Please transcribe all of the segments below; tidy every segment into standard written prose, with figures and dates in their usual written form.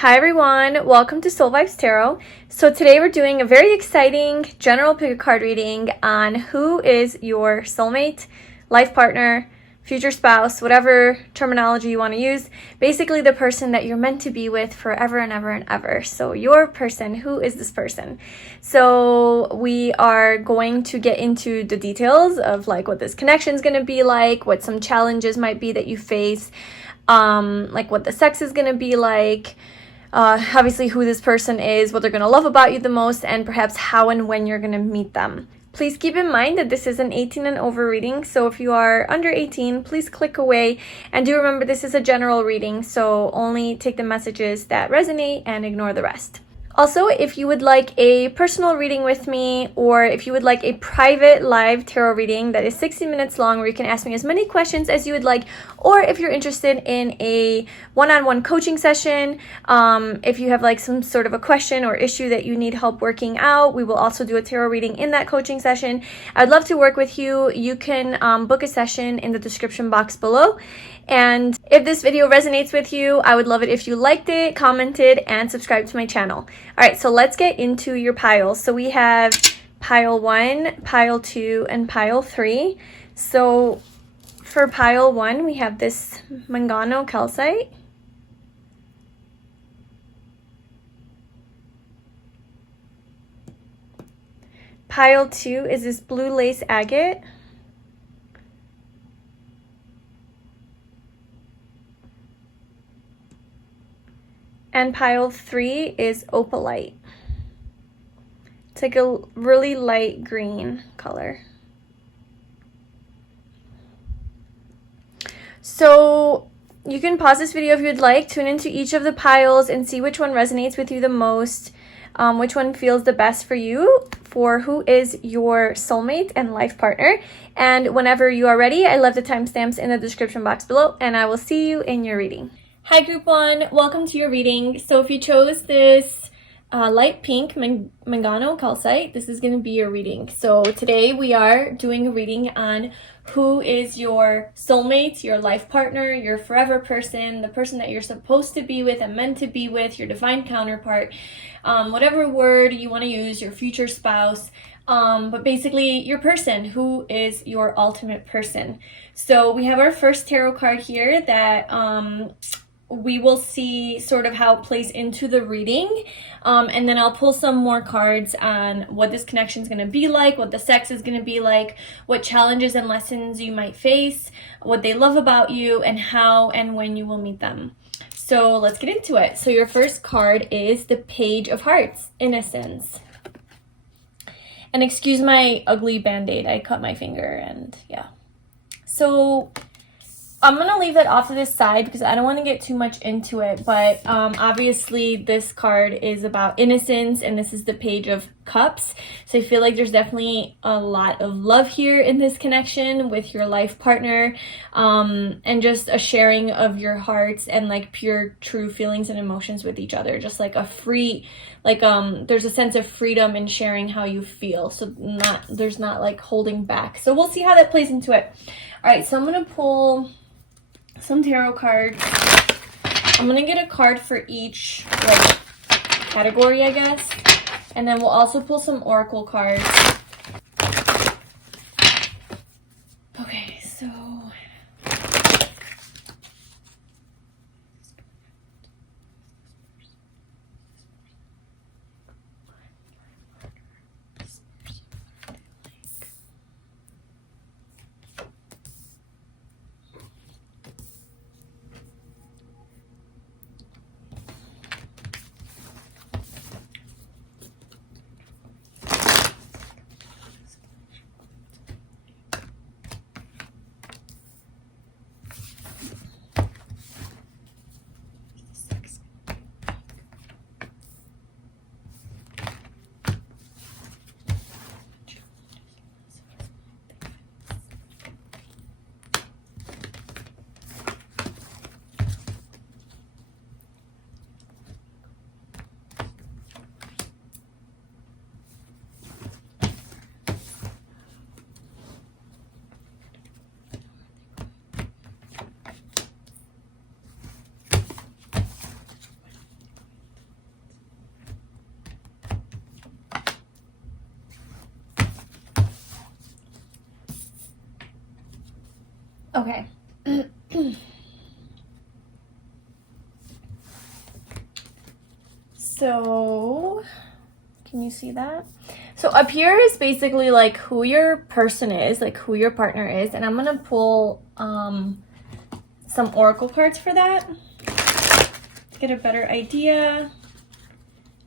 Hi everyone, welcome to Soul Vibes Tarot. So today we're doing a very exciting general pick a card reading on who is your soulmate, life partner, future spouse, whatever terminology you want to use. Basically the person that you're meant to be with forever and ever and ever. So your person, who is this person? So we are going to get into the details of like what this connection is going to be like, what some challenges might be that you face, like what the sex is going to be like, obviously who this person is, what they're going to love about you the most, and perhaps how and when you're going to meet them. Please keep in mind that this is an 18 and over reading, so if you are under 18, please click away. And do remember this is a general reading, so only take the messages that resonate and ignore the rest. Also, if you would like a personal reading with me, or if you would like a private live tarot reading that is 60 minutes long where you can ask me as many questions as you would like, or if you're interested in a one-on-one coaching session, if you have like some sort of a question or issue that you need help working out, we will also do a tarot reading in that coaching session. I'd love to work with you. You can book a session in the description box below. And if this video resonates with you, I would love it if you liked it, commented, and subscribed to my channel. Alright, so let's get into your piles. So we have pile 1, pile 2, and pile 3. So for pile 1, we have this Mangano calcite. Pile 2 is this blue lace agate. And pile 3 is Opalite. It's like a really light green color. So you can pause this video if you'd like, tune into each of the piles and see which one resonates with you the most, which one feels the best for you, for who is your soulmate and life partner. And whenever you are ready, I left the timestamps in the description box below, and I will see you in your reading. Hi Group 1, welcome to your reading. So if you chose this light pink Mangano calcite, this is going to be your reading. So today we are doing a reading on who is your soulmate, your life partner, your forever person, the person that you're supposed to be with and meant to be with, your divine counterpart, whatever word you want to use, your future spouse, but basically your person, who is your ultimate person. So we have our first tarot card here that we will see sort of how it plays into the reading, and then I'll pull some more cards on what this connection is going to be like, what the sex is going to be like, what challenges and lessons you might face, what they love about you, and how and when you will meet them. So let's get into it. So your first card is the Page of Hearts, Innocence. And excuse my ugly band-aid, I cut my finger and yeah. So I'm going to leave that off to this side because I don't want to get too much into it, but obviously this card is about innocence, and this is the Page of Cups. So I feel like there's definitely a lot of love here in this connection with your life partner, and just a sharing of your hearts and like pure, true feelings and emotions with each other. Just like a free, like there's a sense of freedom in sharing how you feel. So there's not like holding back. So we'll see how that plays into it. All right, so I'm going to pull some tarot cards. I'm gonna get a card for each like category, I guess, and then we'll also pull some oracle cards. Okay, so Okay. So, can you see that? So up here is basically like who your person is, like who your partner is. And I'm going to pull some oracle cards for that to get a better idea.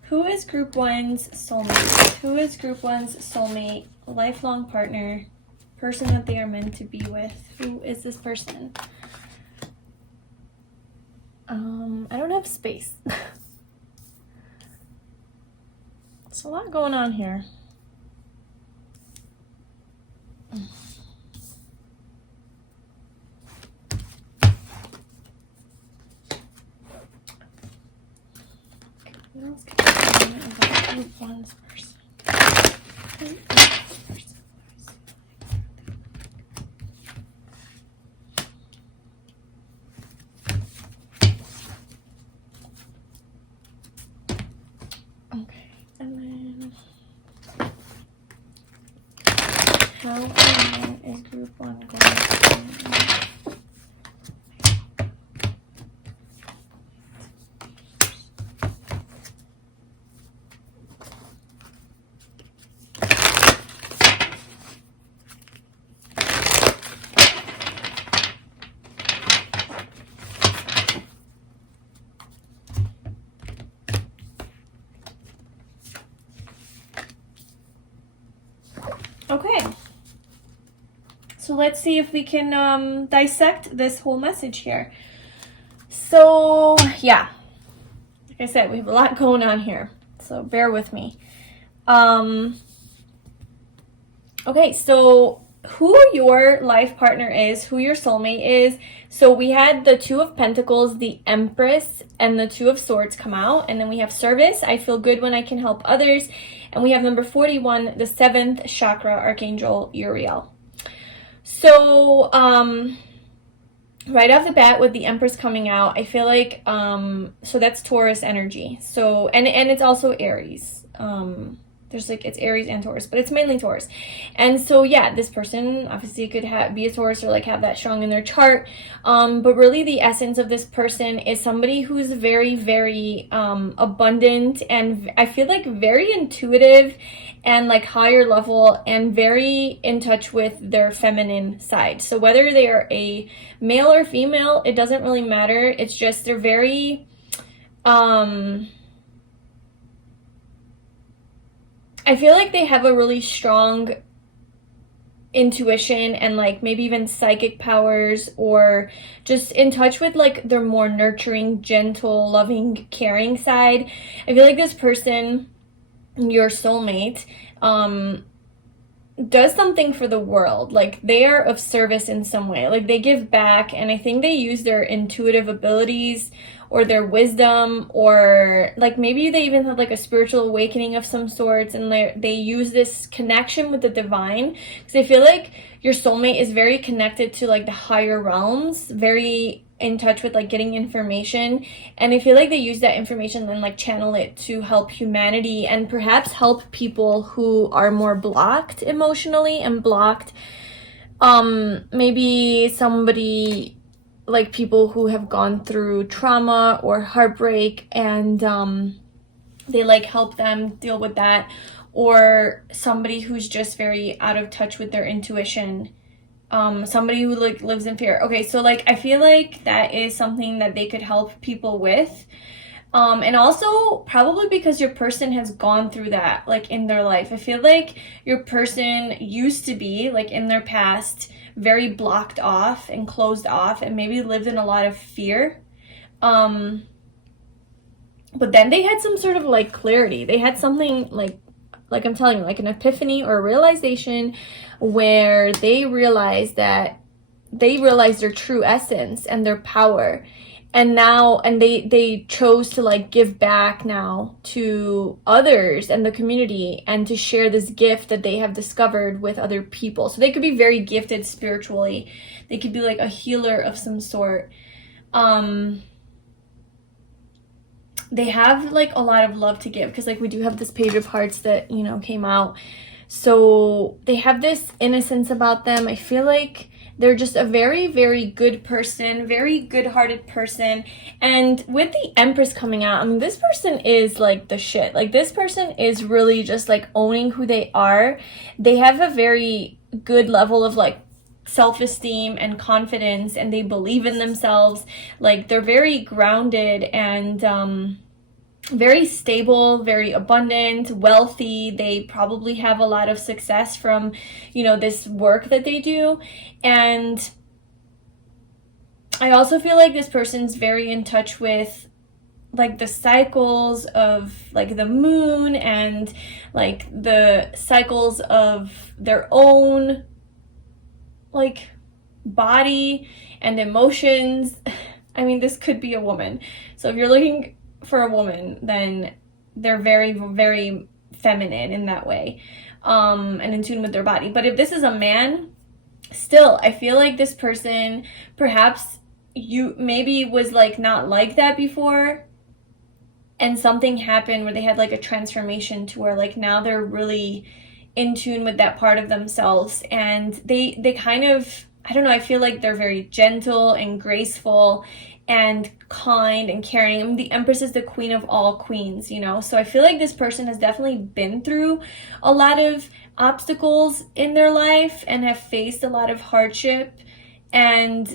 Who is group one's soulmate? Who is group one's soulmate, lifelong partner, person that they are meant to be with? Who is this person? I don't have space. There's a lot going on here. What else can I tell you about group one's person? Okay, and then how long is group one going to? Okay, so let's see if we can dissect this whole message here. So yeah, like I said, we have a lot going on here, so bear with me. Okay, so who your life partner is, who your soulmate is. So we had the Two of Pentacles, the Empress, and the Two of Swords come out. And then we have service. I feel good when I can help others. And we have number 41, the 7th chakra, Archangel Uriel. So, right off the bat with the Empress coming out, I feel like, so that's Taurus energy. So, and it's also Aries. There's like, it's Aries and Taurus, but it's mainly Taurus. And so, yeah, this person obviously could be a Taurus or like have that strong in their chart. But really the essence of this person is somebody who's very, very abundant, and I feel like very intuitive and like higher level and very in touch with their feminine side. So whether they are a male or female, it doesn't really matter. It's just they're very I feel like they have a really strong intuition and like maybe even psychic powers, or just in touch with like their more nurturing, gentle, loving, caring side. I feel like this person, your soulmate, does something for the world. Like they are of service in some way, like they give back, and I think they use their intuitive abilities or their wisdom, or like maybe they even have like a spiritual awakening of some sorts, and they use this connection with the divine, because I feel like your soulmate is very connected to like the higher realms, very in touch with like getting information, and I feel like they use that information and like channel it to help humanity and perhaps help people who are more blocked emotionally and blocked, maybe somebody like people who have gone through trauma or heartbreak, and they like help them deal with that, or somebody who's just very out of touch with their intuition, somebody who like lives in fear. Okay, so like I feel like that is something that they could help people with, and also probably because your person has gone through that like in their life. I feel like your person used to be like in their past very blocked off and closed off, and maybe lived in a lot of fear, but then they had some sort of like clarity. They had something like I'm telling you, like an epiphany or a realization, where they realized their true essence and their power, and they chose to like give back now to others and the community, and to share this gift that they have discovered with other people. So they could be very gifted spiritually. They could be like a healer of some sort. They have like a lot of love to give, because like we do have this Page of Hearts that, you know, came out. So they have this innocence about them. I feel like They're just a very, very good person, very good-hearted person. And with the Empress coming out, I mean, this person is like the shit. Like, this person is really just like owning who they are. They have a very good level of like self-esteem and confidence, and they believe in themselves. Like, they're very grounded and very stable, very abundant, wealthy. They probably have a lot of success from, you know, this work that they do. And I also feel like this person's very in touch with like the cycles of like the moon and like the cycles of their own like body and emotions. I mean, this could be a woman. So if you're looking for a woman, then they're very, very feminine in that way, and in tune with their body. But if this is a man, still, I feel like this person, perhaps you maybe was like not like that before, and something happened where they had like a transformation to where like now they're really in tune with that part of themselves, and they kind of, I don't know, I feel like they're very gentle and graceful and kind and caring. I mean, the Empress is the queen of all queens, you know? So I feel like this person has definitely been through a lot of obstacles in their life and have faced a lot of hardship. And,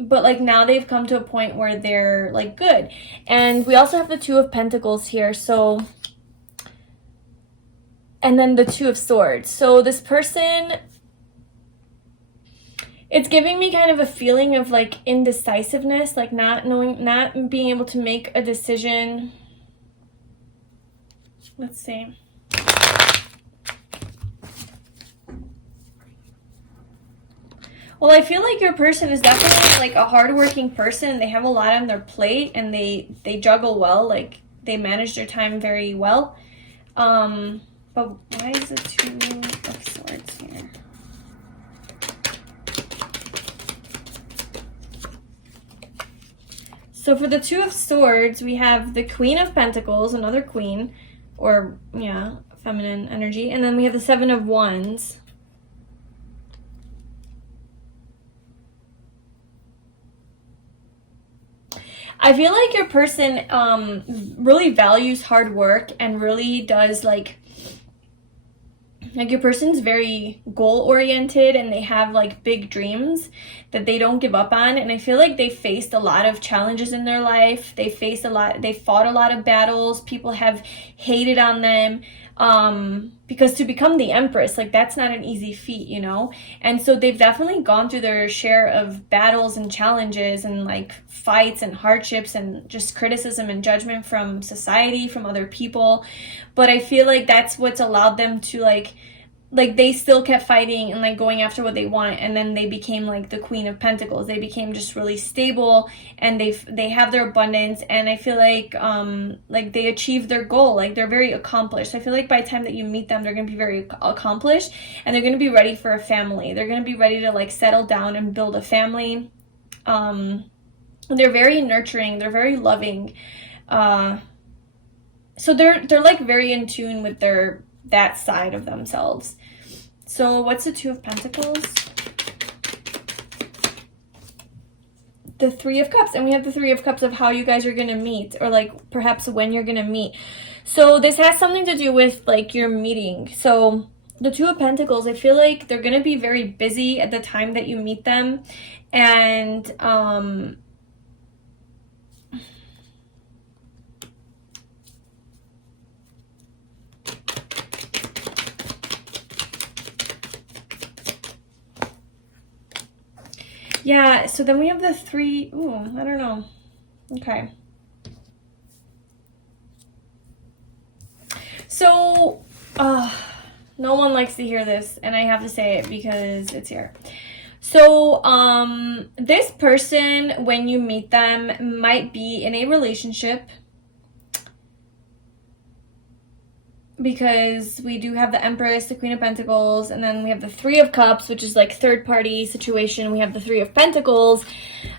but like now they've come to a point where they're like good. And we also have the Two of Pentacles here. So, and then the Two of Swords. So this person, it's giving me kind of a feeling of like indecisiveness, like not being able to make a decision. Let's see. Well, I feel like your person is definitely like a hardworking person. They have a lot on their plate and they juggle well, like they manage their time very well. But why is the Two of Swords here? So for the Two of Swords, we have the Queen of Pentacles, another queen, or yeah, feminine energy. And then we have the Seven of Wands. I feel like your person really values hard work and really does like your person's very goal-oriented, and they have like big dreams that they don't give up on. And I feel like they faced a lot of challenges in their life. They fought a lot of battles. People have hated on them, because to become the Empress, like that's not an easy feat, you know? And so they've definitely gone through their share of battles and challenges and like fights and hardships and just criticism and judgment from society, from other people. But I feel like that's what's allowed them to like they still kept fighting and like going after what they want, and then they became like the Queen of Pentacles. They became just really stable, and they have their abundance, and I feel like they achieved their goal. Like they're very accomplished. I feel like by the time that you meet them, they're going to be very accomplished, and they're going to be ready for a family. They're going to be ready to like settle down and build a family. They're very nurturing. They're very loving. So they're like very in tune with that side of themselves. So what's the Two of Pentacles? The Three of Cups. And we have the Three of Cups of how you guys are going to meet, or like perhaps when you're going to meet. So this has something to do with like your meeting. So the Two of Pentacles, I feel like they're going to be very busy at the time that you meet them. And yeah, so then we have the three, ooh, I don't know. Okay. So, no one likes to hear this, and I have to say it because it's here. So, this person, when you meet them, might be in a relationship, because we do have the Empress, the Queen of Pentacles, and then we have the Three of Cups, which is like third party situation. We have the Three of Pentacles,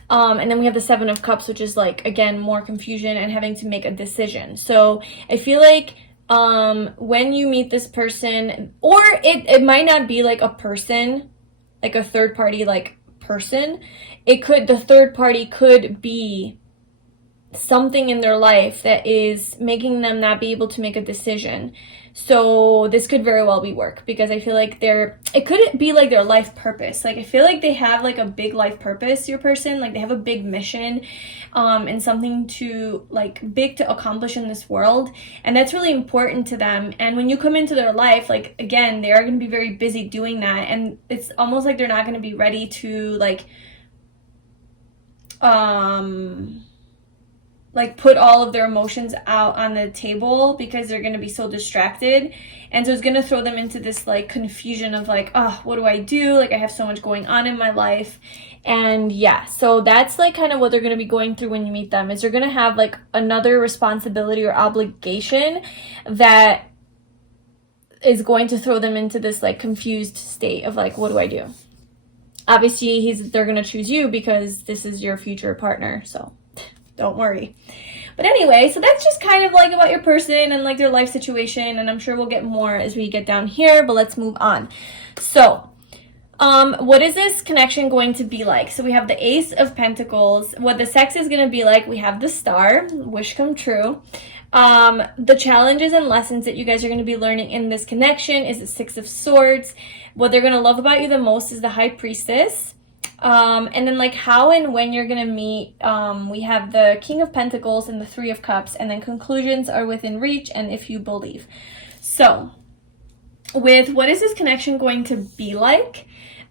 and then we have the Seven of Cups, which is like, again, more confusion and having to make a decision. So I feel like when you meet this person, or it might not be like a person, like a third party like person. The third party could be something in their life that is making them not be able to make a decision. So this could very well be work, because I feel like it could be like their life purpose. Like I feel like they have like a big life purpose, your person, like they have a big mission, and something to like big to accomplish in this world, and that's really important to them. And when you come into their life, like again, they are going to be very busy doing that, and it's almost like they're not going to be ready to like put all of their emotions out on the table, because they're going to be so distracted. And so it's going to throw them into this like confusion of like, oh, what do I do? Like I have so much going on in my life. And yeah, so that's like kind of what they're going to be going through when you meet them, is they're going to have like another responsibility or obligation that is going to throw them into this like confused state of like, what do I do? Obviously they're going to choose you because this is your future partner. So don't worry. But anyway, so that's just kind of like about your person and like their life situation, and I'm sure we'll get more as we get down here, but let's move on. So what is this connection going to be like? So we have the Ace of Pentacles. What the sex is going to be like, we have the Star, wish come true. The challenges and lessons that you guys are going to be learning in this connection is the Six of Swords. What they're going to love about you the most is the High Priestess. And then like how and when you're gonna meet, we have the King of Pentacles and the Three of Cups, and then conclusions are within reach and if you believe. So with what is this connection going to be like,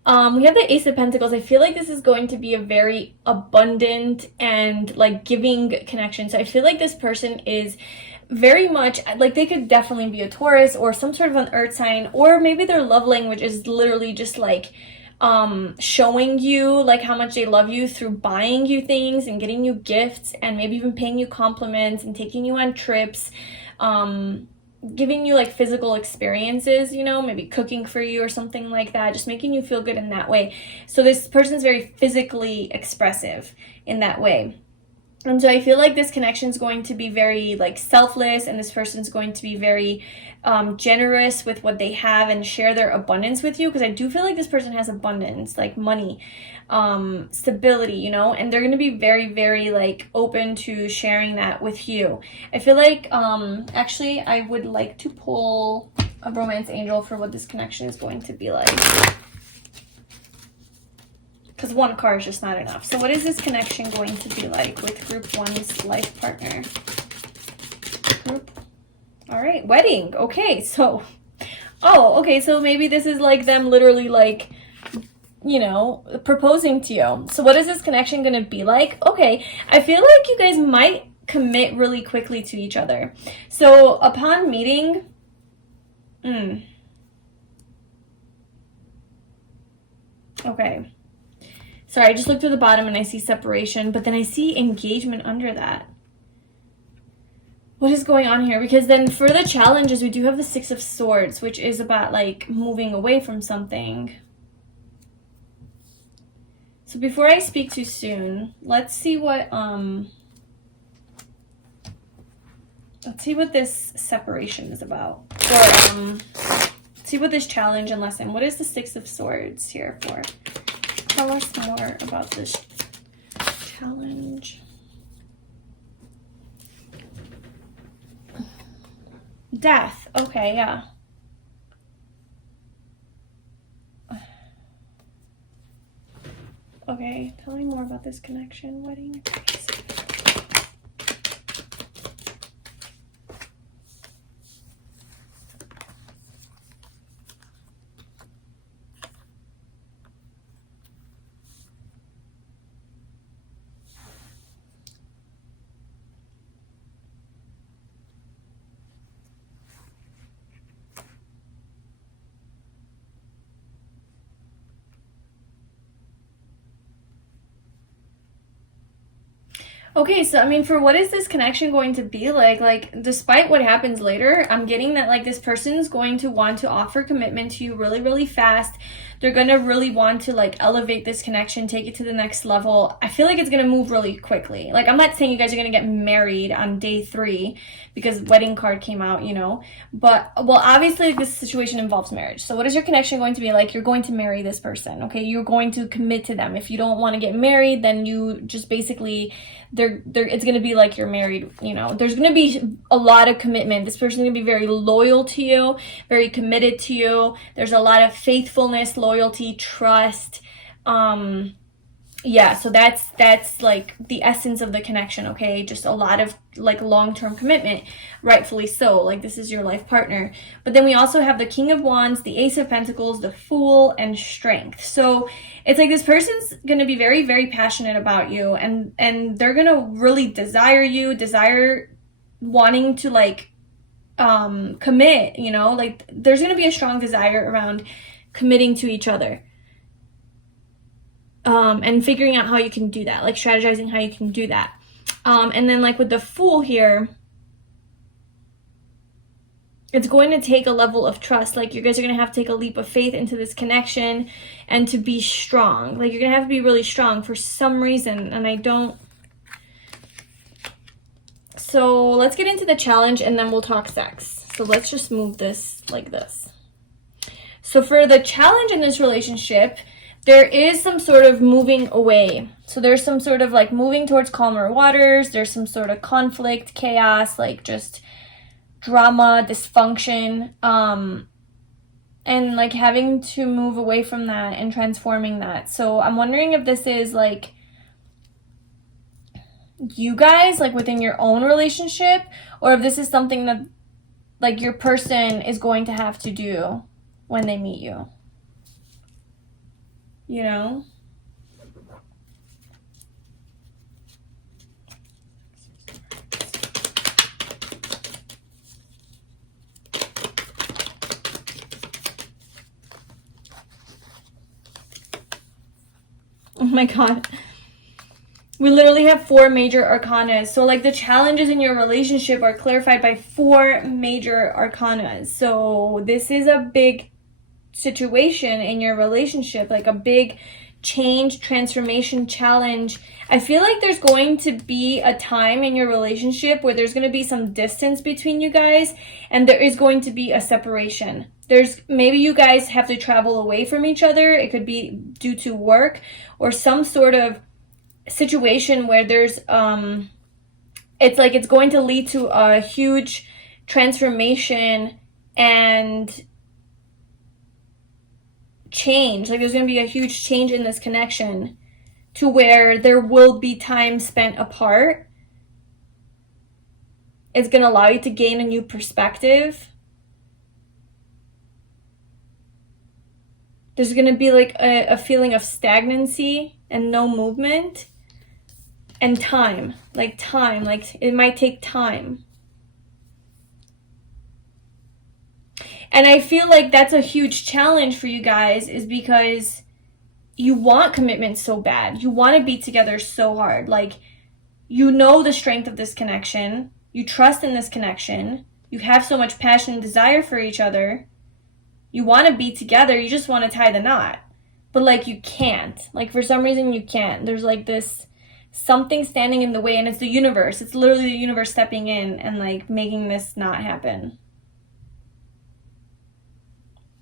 we have the Ace of Pentacles. I feel like this is going to be a very abundant and like giving connection. So I feel like this person is very much like, they could definitely be a Taurus or some sort of an earth sign, or maybe their love language is literally just like showing you like how much they love you through buying you things and getting you gifts, and maybe even paying you compliments and taking you on trips, giving you like physical experiences, you know, maybe cooking for you or something like that, just making you feel good in that way. So this person's very physically expressive in that way. And so I feel like this connection is going to be very like selfless, and this person's going to be very generous with what they have and share their abundance with you, because I do feel like this person has abundance, like money, stability, you know, and they're going to be very, very like open to sharing that with you. I feel like actually I would like to pull a romance angel for what this connection is going to be like, because one card is just not enough. So what is this connection going to be like with group 1's life partner? All right, wedding. Okay, so, okay, so maybe this is like them literally like, you know, proposing to you. So what is this connection going to be like? Okay, I feel like you guys might commit really quickly to each other. So upon meeting, okay. Sorry, I just looked at the bottom and I see separation, but then I see engagement under that. What is going on here? Because then for the challenges, we do have the Six of Swords, which is about like moving away from something. So before I speak too soon, let's see what this separation is about. Or let's see what this challenge and lesson. What is the Six of Swords here for? Tell us more about this challenge. Death. Okay, yeah. Okay, tell me more about this connection. Wedding. Okay, so I mean, for what is this connection going to be like? Like, despite what happens later, I'm getting that like this person's going to want to offer commitment to you really, really fast. They're gonna really want to like elevate this connection, take it to the next level. I feel like it's gonna move really quickly. Like, I'm not saying you guys are gonna get married on day 3 because wedding card came out, you know, but, well, obviously this situation involves marriage. So what is your connection going to be like? You're going to marry this person, okay? You're going to commit to them. If you don't want to get married, then you just basically, it's going to be like you're married, you know. There's going to be a lot of commitment. This person's going to be very loyal to you, very committed to you. There's a lot of faithfulness, loyalty, trust. Yeah, so that's like the essence of the connection, okay? Just a lot of like long-term commitment, rightfully so. Like, this is your life partner. But then we also have the King of Wands, the Ace of Pentacles, the Fool, and Strength. So it's like this person's going to be very, very passionate about you, and they're going to really desire you, wanting to like commit, you know? Like, there's going to be a strong desire around committing to each other. And figuring out how you can do that, like strategizing how you can do that. And then like with the Fool here, it's going to take a level of trust. Like, you guys are going to have to take a leap of faith into this connection and to be strong. Like, you're going to have to be really strong for some reason. And I don't. So let's get into the challenge and then we'll talk sex. So let's just move this like this. So for the challenge in this relationship, there is some sort of moving away. So there's some sort of like moving towards calmer waters. There's some sort of conflict, chaos, like just drama, dysfunction, and like having to move away from that and transforming that. So I'm wondering if this is like you guys, like within your own relationship, or if this is something that like your person is going to have to do when they meet you. You know? Oh my god. We literally have 4 major arcanas. So like the challenges in your relationship are clarified by 4 major arcanas. So this is a big situation in your relationship, like a big change, transformation, challenge. I feel like there's going to be a time in your relationship where there's going to be some distance between you guys, and there is going to be a separation. There's maybe you guys have to travel away from each other. It could be due to work or some sort of situation where there's it's like it's going to lead to a huge transformation and change. Like, there's going to be a huge change in this connection to where there will be time spent apart. It's going to allow you to gain a new perspective. There's going to be like a feeling of stagnancy and no movement and time. Like it might take time. And I feel like that's a huge challenge for you guys, is because you want commitment so bad. You want to be together so hard. Like, you know the strength of this connection. You trust in this connection. You have so much passion and desire for each other. You want to be together. You just want to tie the knot. But, like, you can't. Like, for some reason, you can't. There's, like, this something standing in the way, and it's the universe. It's literally the universe stepping in and, like, making this not happen.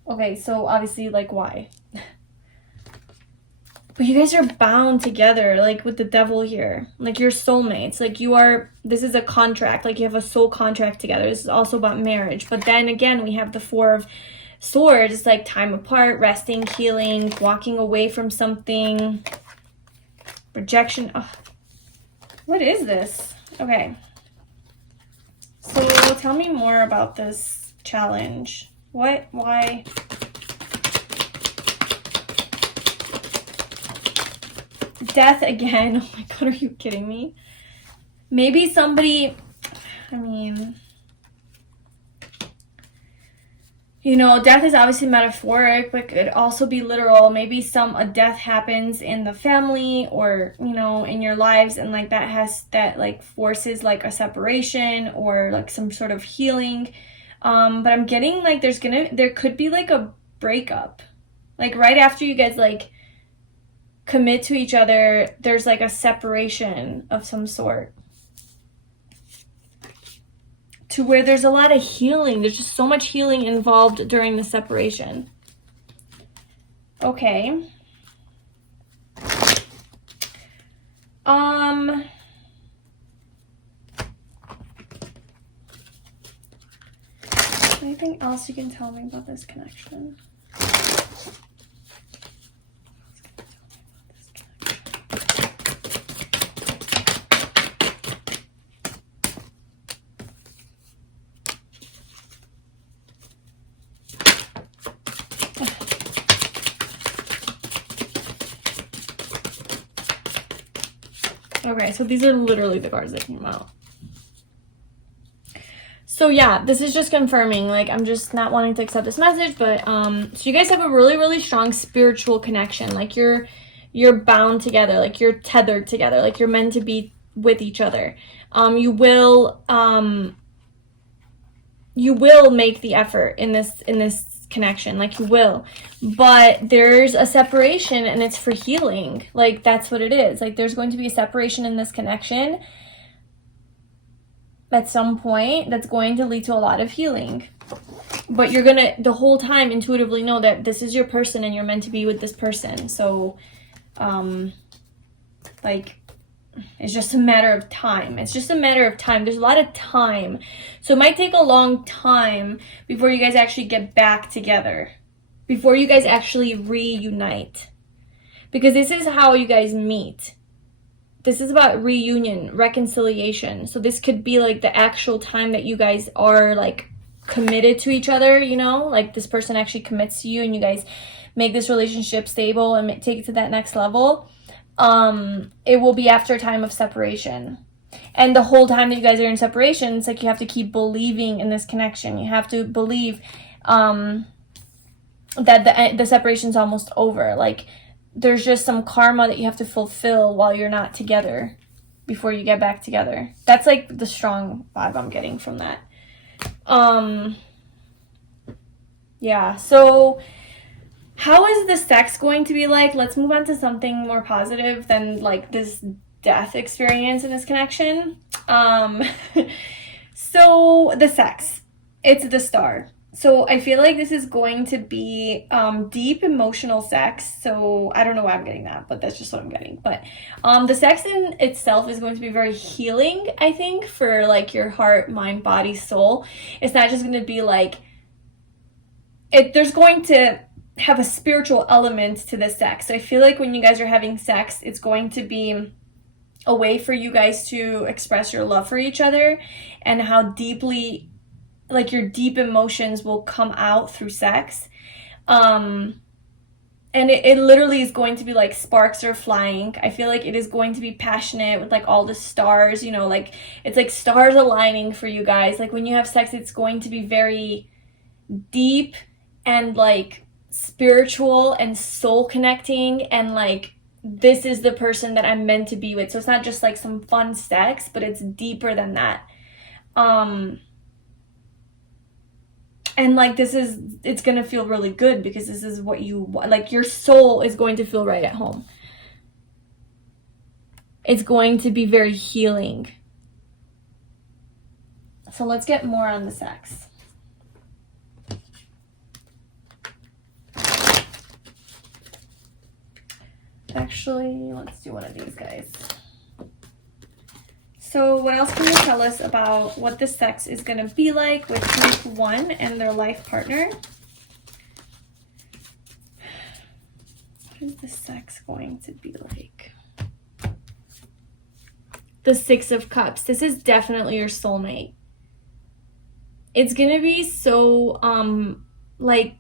Okay, so obviously, like, why? But you guys are bound together, like, with the devil here. Like, you're soulmates. Like, this is a contract. Like, you have a soul contract together. This is also about marriage. But then again, we have the 4 of Swords. It's like time apart, resting, healing, walking away from something, rejection. Oh, what is this? Okay. So tell me more about this challenge. What? Why? Death again. Oh my god, are you kidding me? Maybe somebody, I mean, you know, death is obviously metaphoric, but it could also be literal. Maybe a death happens in the family or, you know, in your lives, and like that like forces like a separation or like some sort of healing. But I'm getting like there could be like a breakup. Like right after you guys like commit to each other, there's like a separation of some sort, to where there's a lot of healing. There's just so much healing involved during the separation. Okay. Anything else you can tell me about this connection? Okay, so these are literally the cards that came out. So yeah, this is just confirming, like, I'm just not wanting to accept this message, but so you guys have a really, really strong spiritual connection. Like you're bound together, like you're tethered together, like you're meant to be with each other. You will make the effort in this connection, like you will, but there's a separation and it's for healing. Like that's what it is. Like there's going to be a separation in this connection at some point that's going to lead to a lot of healing, but you're gonna the whole time intuitively know that this is your person and you're meant to be with this person. So like it's just a matter of time. It's just a matter of time. There's a lot of time. So it might take a long time before you guys actually get back together, before you guys actually reunite. Because this is how you guys meet. This is about reunion, reconciliation. So this could be like the actual time that you guys are like committed to each other, you know? Like this person actually commits to you and you guys make this relationship stable and take it to that next level. It will be after a time of separation. And the whole time that you guys are in separation, it's like you have to keep believing in this connection. You have to believe that the separation's almost over. Like there's just some karma that you have to fulfill while you're not together before you get back together. That's like the strong vibe I'm getting from that. Yeah, so how is the sex going to be like? Let's move on to something more positive than like this death experience in this connection. So the sex, it's the star. So I feel like this is going to be deep emotional sex. So I don't know why I'm getting that, but that's just what I'm getting. But the sex in itself is going to be very healing, I think, for like your heart, mind, body, soul. It's not just going to be like there's going to have a spiritual element to the sex. So I feel like when you guys are having sex, it's going to be a way for you guys to express your love for each other and how deeply, like your deep emotions will come out through sex. And it literally is going to be like sparks are flying. I feel like it is going to be passionate with like all the stars, you know, like it's like stars aligning for you guys. Like when you have sex, it's going to be very deep and like spiritual and soul connecting, and like this is the person that I'm meant to be with. So it's not just like some fun sex, but it's deeper than that. And like it's gonna feel really good because this is what you want. Like your soul is going to feel right at home. It's going to be very healing. So let's get more on the sex. Actually, let's do one of these guys. So what else can you tell us about what the sex is going to be like with group 1 and their life partner? What is the sex going to be like? The 6 of Cups. This is definitely your soulmate. It's going to be so, like,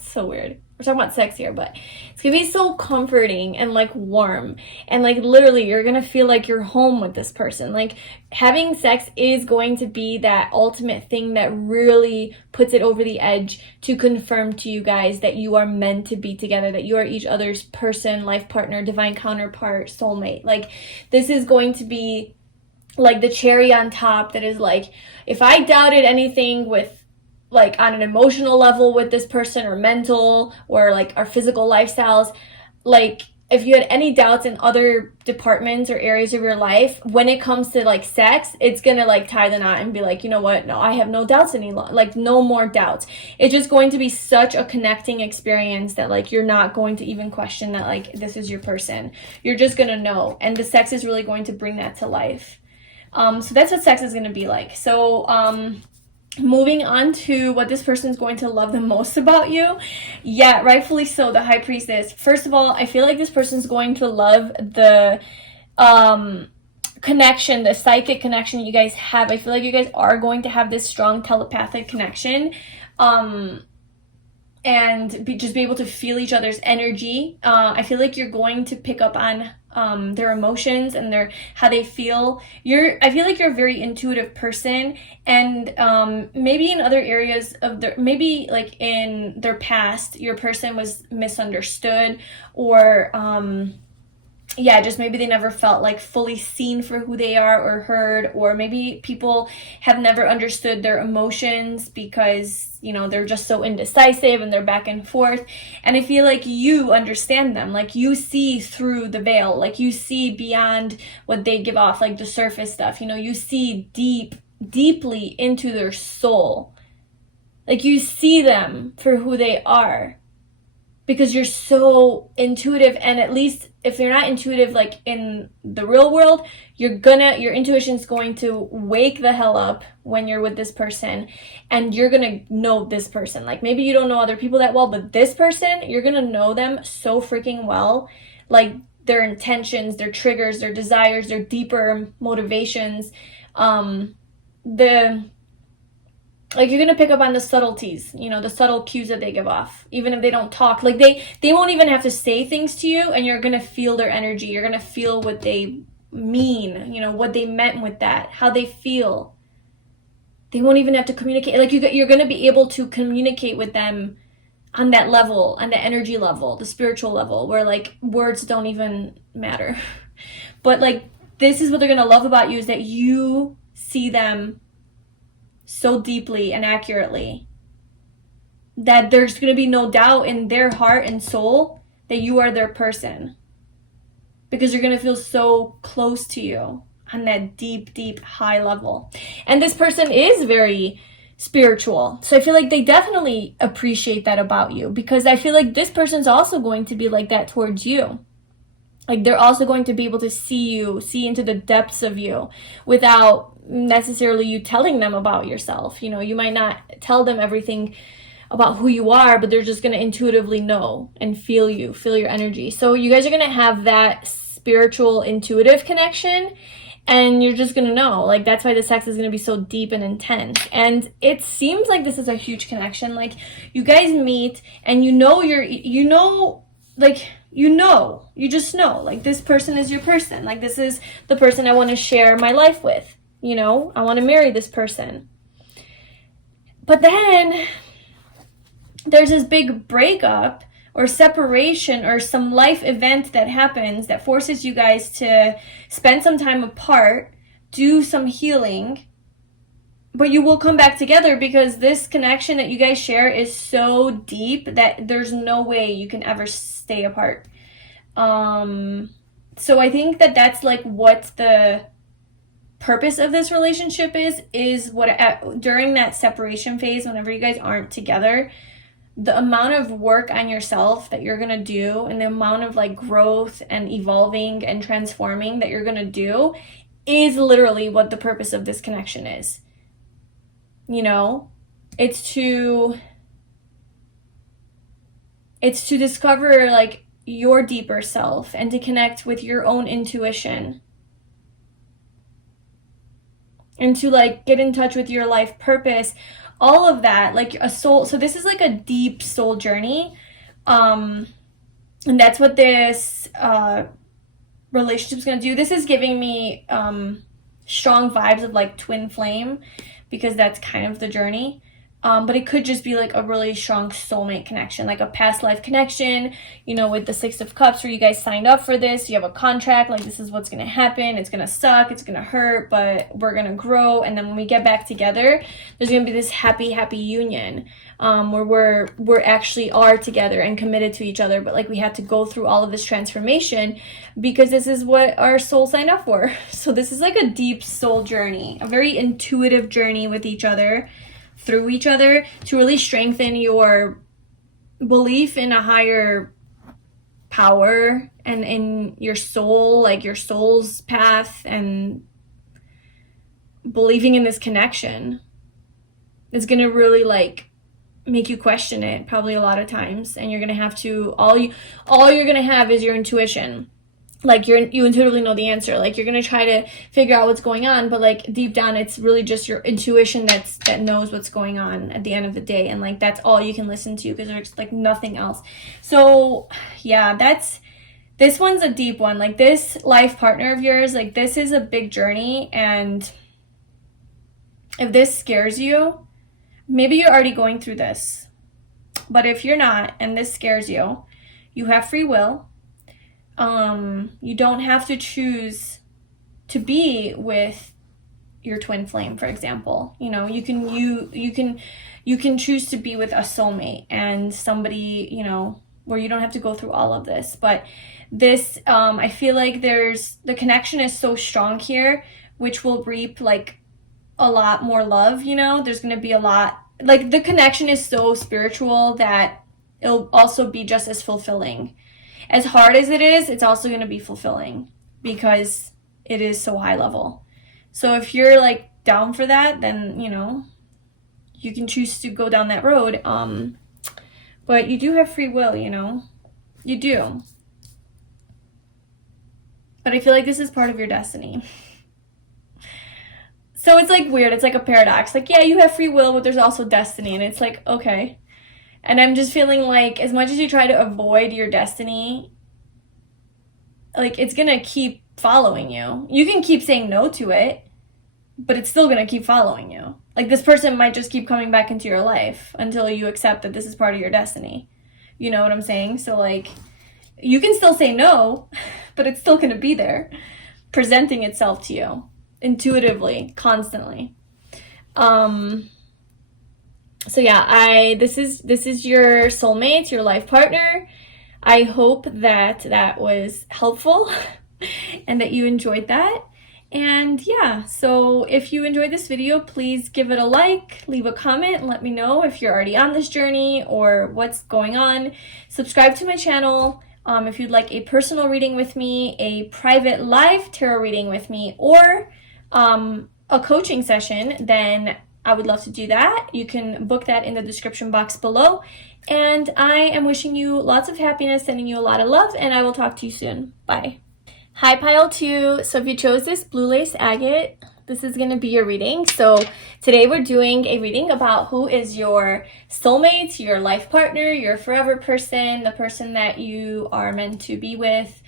so weird. We're talking about sex here, but it's gonna be so comforting and like warm, and like literally you're gonna feel like you're home with this person. Like having sex is going to be that ultimate thing that really puts it over the edge to confirm to you guys that you are meant to be together, that you are each other's person, life partner, divine counterpart, soulmate. Like this is going to be like the cherry on top that is like, if I doubted anything with like on an emotional level with this person, or mental, or like our physical lifestyles. Like if you had any doubts in other departments or areas of your life, when it comes to like sex, it's gonna like tie the knot and be like, you know what, no, I have no doubts any longer, like no more doubts. It's just going to be such a connecting experience that like you're not going to even question that like this is your person. You're just gonna know, and the sex is really going to bring that to life. So that's what sex is gonna be like. So moving on to what this person's going to love the most about you. Yeah, rightfully so, the High Priestess. First of all, I feel like this person's going to love the connection, the psychic connection you guys have. I feel like you guys are going to have this strong telepathic connection. And just be able to feel each other's energy. I feel like you're going to pick up on their emotions and how they feel. I feel like you're a very intuitive person, and maybe in other areas of maybe like in their past, your person was misunderstood, or yeah, just maybe they never felt like fully seen for who they are or heard, or maybe people have never understood their emotions because, you know, they're just so indecisive and they're back and forth. And I feel like you understand them, like you see through the veil, like you see beyond what they give off, like the surface stuff, you know, you see deeply into their soul. Like you see them for who they are, because you're so intuitive. And at least if you're not intuitive like in the real world, your intuition's going to wake the hell up when you're with this person, and you're gonna know this person. Like maybe you don't know other people that well, but this person, you're gonna know them so freaking well, like their intentions, their triggers, their desires, their deeper motivations, like you're gonna pick up on the subtleties, you know, the subtle cues that they give off, even if they don't talk. Like they won't even have to say things to you, and you're gonna feel their energy. You're gonna feel what they mean, you know, what they meant with that, how they feel. They won't even have to communicate. Like you're gonna be able to communicate with them on that level, on the energy level, the spiritual level, where like words don't even matter. But like this is what they're gonna love about you, is that you see them so deeply and accurately that there's going to be no doubt in their heart and soul that you are their person, because you're going to feel so close to you on that deep high level. And this person is very spiritual, so I feel like they definitely appreciate that about you, because I feel like this person's also going to be like that towards you. Like they're also going to be able to see into the depths of you without necessarily you telling them about yourself. You know, you might not tell them everything about who you are, but they're just going to intuitively know and feel your energy. So you guys are going to have that spiritual intuitive connection, and you're just going to know. Like that's why the sex is going to be so deep and intense. And it seems like this is a huge connection. Like you guys meet and you just know, like this person is your person. Like this is the person I want to share my life with. You know, I want to marry this person. But then there's this big breakup or separation or some life event that happens that forces you guys to spend some time apart, do some healing, but you will come back together, because this connection that you guys share is so deep that there's no way you can ever stay apart. So I think that that's like what the purpose of this relationship is what during that separation phase, whenever you guys aren't together, the amount of work on yourself that you're gonna do, and the amount of like growth and evolving and transforming that you're gonna do, is literally what the purpose of this connection is. You know, it's to discover like your deeper self and to connect with your own intuition, and to like get in touch with your life purpose, all of that, like a soul. So this is like a deep soul journey, and that's what this relationship is going to do. This is giving me strong vibes of like twin flame, because that's kind of the journey. But it could just be like a really strong soulmate connection, like a past life connection, you know, with the Six of Cups, where you guys signed up for this, you have a contract, like this is what's going to happen, it's going to suck, it's going to hurt, but we're going to grow. And then when we get back together, there's going to be this happy union, where we're actually are together and committed to each other. But like we have to go through all of this transformation because this is what our soul signed up for. So this is like a deep soul journey, a very intuitive journey with each other, through each other, to really strengthen your belief in a higher power and in your soul, like your soul's path, and believing in this connection is going to really like make you question it probably a lot of times. And you're going to have to, all you're going to have is your intuition. Like you intuitively know the answer. Like you're going to try to figure out what's going on, but like deep down, it's really just your intuition that knows what's going on at the end of the day. And like, that's all you can listen to, because there's like nothing else. So yeah, this one's a deep one. Like this life partner of yours, like this is a big journey. And if this scares you, maybe you're already going through this, but if you're not, and this scares you, you have free will. You don't have to choose to be with your twin flame, for example. You know, you can choose to be with a soulmate and somebody, you know, where you don't have to go through all of this. But this, I feel like the connection is so strong here, which will reap like a lot more love, you know. There's going to be a lot, like the connection is so spiritual that it'll also be just as fulfilling. As hard as it is, it's also going to be fulfilling because it is so high level. So if you're like down for that, then, you know, you can choose to go down that road. But you do have free will, you know, you do. But I feel like this is part of your destiny. So it's like weird. It's like a paradox. Like, yeah, you have free will, but there's also destiny. And it's like, okay. And I'm just feeling like as much as you try to avoid your destiny, like it's going to keep following you. You can keep saying no to it, but it's still going to keep following you. Like this person might just keep coming back into your life until you accept that this is part of your destiny. You know what I'm saying? So like you can still say no, but it's still going to be there, presenting itself to you intuitively, constantly. So yeah, this is your soulmate, your life partner. I hope that was helpful and that you enjoyed that. And yeah, so if you enjoyed this video, please give it a like, leave a comment, and let me know if you're already on this journey or what's going on. Subscribe to my channel. If you'd like a personal reading with me, a private live tarot reading with me, or a coaching session, then I would love to do that. You can book that in the description box below. And I am wishing you lots of happiness, sending you a lot of love, and I will talk to you soon. Bye. Hi, Pile 2. So if you chose this blue lace agate, this is going to be your reading. So today we're doing a reading about who is your soulmate, your life partner, your forever person, the person that you are meant to be with.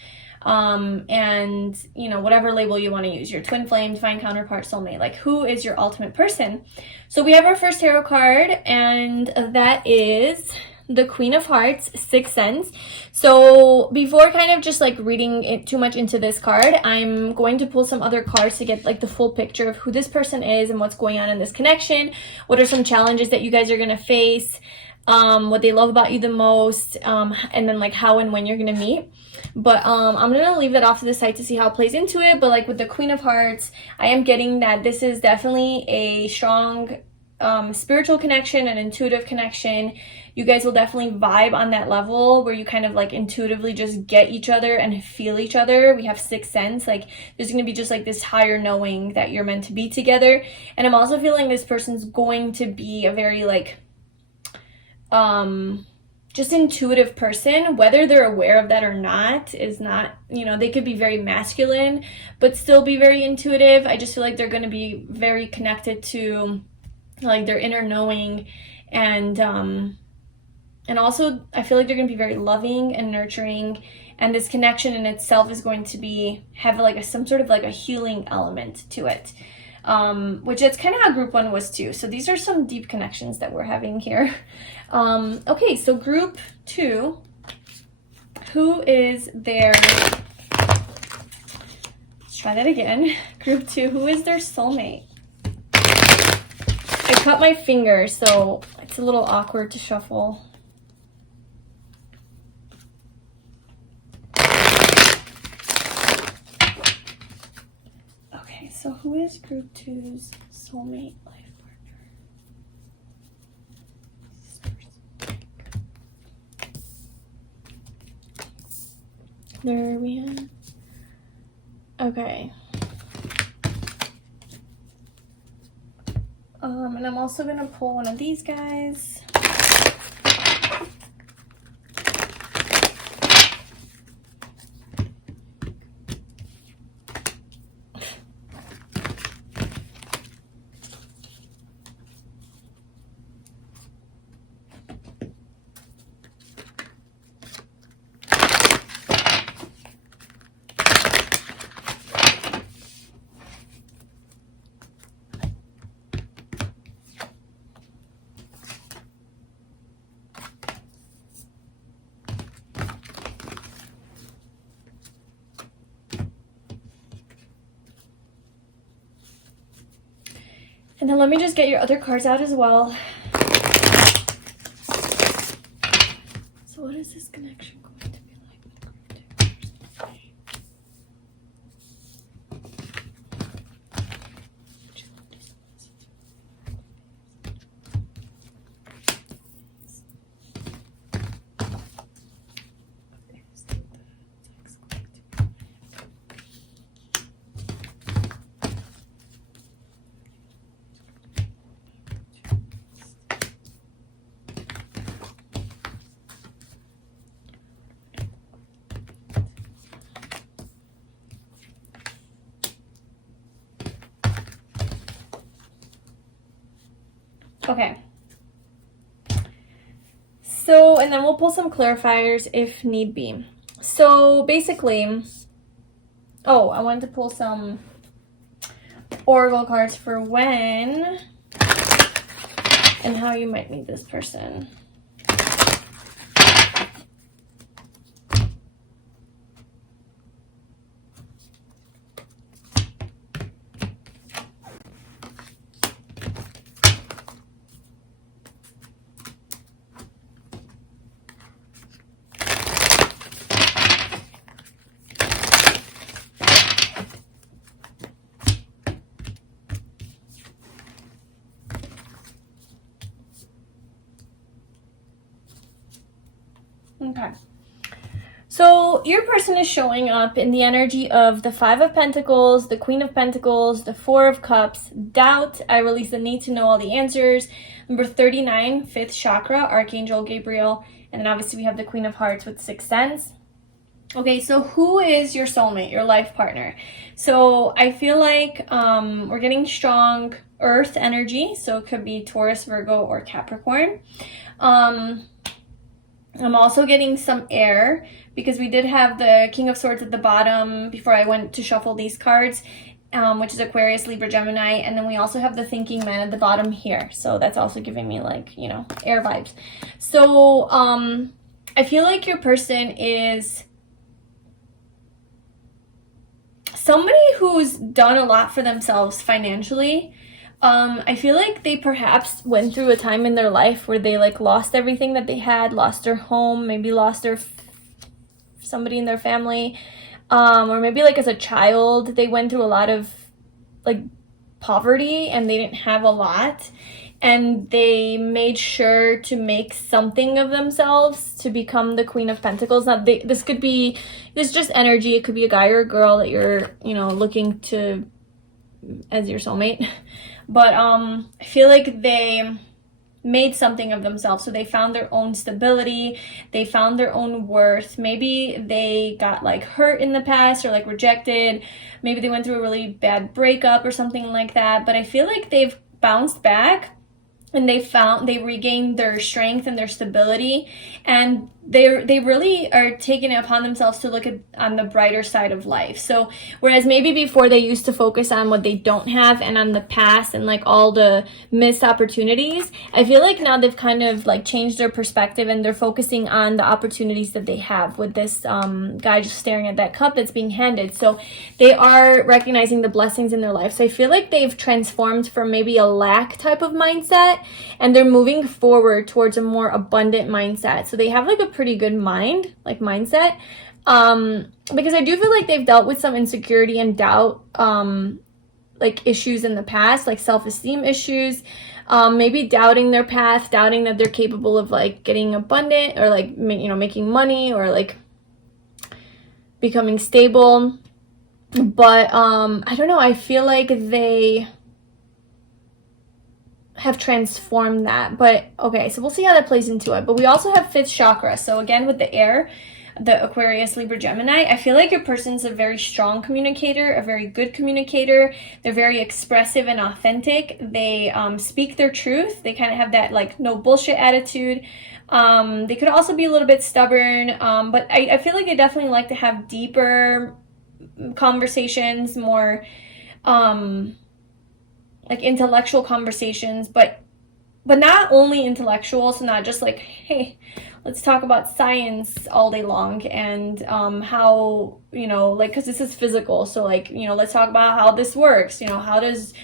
And you know, whatever label you want to use, your twin flame, divine counterpart, soulmate, like who is your ultimate person. So we have our first tarot card, and that is the Queen of Hearts, Sixth Sense. So before kind of just like reading it too much into this card, I'm going to pull some other cards to get like the full picture of who this person is and what's going on in this connection. What are some challenges that you guys are going to face, what they love about you the most, and then like how and when you're going to meet. But I'm going to leave that off to the side to see how it plays into it. But like with the Queen of Hearts, I am getting that this is definitely a strong spiritual connection, an intuitive connection. You guys will definitely vibe on that level where you kind of like intuitively just get each other and feel each other. We have Sixth Sense. Like there's going to be just like this higher knowing that you're meant to be together. And I'm also feeling this person's going to be a very like just intuitive person. Whether they're aware of that or not is not, you know, they could be very masculine but still be very intuitive. I just feel like they're going to be very connected to like their inner knowing, and also I feel like they're going to be very loving and nurturing, and this connection in itself is going to be have like some sort of like a healing element to it. which is kind of how group 1 was too. So these are some deep connections that we're having here. Okay, so group 2, who is their, let's try that again. Group 2, who is their soulmate? I cut my finger, so it's a little awkward to shuffle. Okay, so who is group 2's soulmate life partner? There we are. Okay. And I'm also gonna pull one of these guys. And then let me just get your other cards out as well. So what is this connection going to be like with group 2? Okay. So, and then we'll pull some clarifiers if need be. So basically, oh, I wanted to pull some oracle cards for when and how you might meet this person. Okay. So your person is showing up in the energy of the 5 of Pentacles, the Queen of Pentacles, the 4 of Cups, doubt, I release the need to know all the answers, number 39, 5th chakra, Archangel Gabriel, and then obviously we have the Queen of Hearts with 6th sense. Okay, so who is your soulmate, your life partner? So I feel like we're getting strong earth energy, so it could be Taurus, Virgo, or Capricorn. I'm also getting some air because we did have the King of Swords at the bottom before I went to shuffle these cards, which is Aquarius, Libra, Gemini, and then we also have the Thinking Man at the bottom here. So that's also giving me, like, you know, air vibes. So I feel like your person is somebody who's done a lot for themselves financially. I feel like they perhaps went through a time in their life where they like lost everything that they had, lost their home, maybe lost their somebody in their family, or maybe like as a child they went through a lot of like poverty and they didn't have a lot, and they made sure to make something of themselves to become the Queen of Pentacles. Now this is just energy. It could be a guy or a girl that you're, you know, looking to as your soulmate. But I feel like they made something of themselves. So they found their own stability. They found their own worth. Maybe they got like hurt in the past or like rejected. Maybe they went through a really bad breakup or something like that. But I feel like they've bounced back and they regained their strength and their stability, and they really are taking it upon themselves to look at on the brighter side of life. So whereas maybe before they used to focus on what they don't have and on the past and like all the missed opportunities, I feel like now they've kind of like changed their perspective and they're focusing on the opportunities that they have with this guy just staring at that cup that's being handed. So they are recognizing the blessings in their life. So I feel like they've transformed from maybe a lack type of mindset, and they're moving forward towards a more abundant mindset. So they have like a pretty good mindset, because I do feel like they've dealt with some insecurity and doubt, like issues in the past, like self-esteem issues, maybe doubting their path, doubting that they're capable of like getting abundant or like, you know, making money or like becoming stable. But I don't know, I feel like they have transformed that. But okay, so we'll see how that plays into it. But we also have 5th chakra. So again, with the air, the Aquarius, Libra, Gemini, I feel like your person's a very strong communicator, a very good communicator. They're very expressive and authentic. They speak their truth. They kind of have that like no bullshit attitude. They could also be a little bit stubborn, but I feel like they definitely like to have deeper conversations, more like intellectual conversations, but not only intellectual, so not just like, hey, let's talk about science all day long and how, you know, like, because this is physical, so like, you know, let's talk about how this works, you know, how does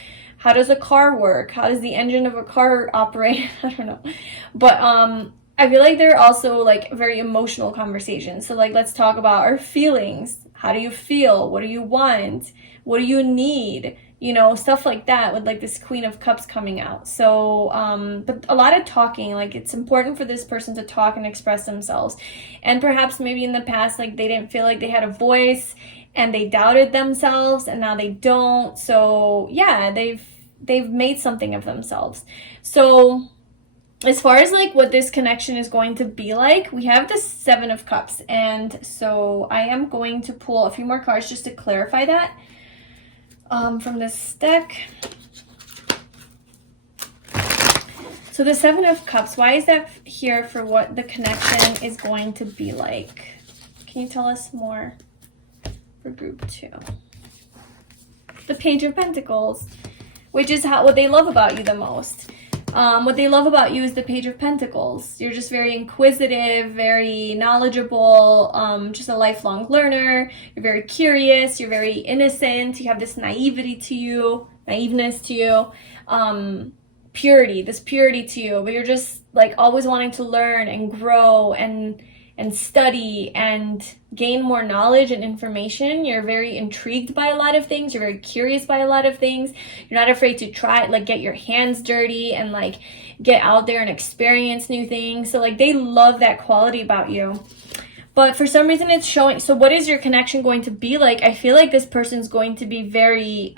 a car work, how does the engine of a car operate? I don't know, but I feel like they're also like very emotional conversations. So like, let's talk about our feelings. How do you feel? What do you want? What do you need? You know, stuff like that, with like this Queen of Cups coming out. So, but a lot of talking, like it's important for this person to talk and express themselves. And perhaps maybe in the past, like they didn't feel like they had a voice and they doubted themselves, and now they don't. So yeah, they've made something of themselves. So as far as like what this connection is going to be like, we have the 7 of Cups. And so I am going to pull a few more cards just to clarify that. From this deck. So the 7 of Cups, why is that here for what the connection is going to be like? Can you tell us more for group 2? The Page of Pentacles, which is what they love about you the most. What they love about you is the Page of Pentacles. You're just very inquisitive, very knowledgeable, just a lifelong learner. You're very curious. You're very innocent. You have this naiveness to you, this purity to you. But you're just like always wanting to learn and grow and study and gain more knowledge and information. You're very intrigued by a lot of things. You're very curious by a lot of things. You're not afraid to try it, like get your hands dirty and like get out there and experience new things. So like they love that quality about you. But for some reason it's showing. So what is your connection going to be like? I feel like this person's going to be very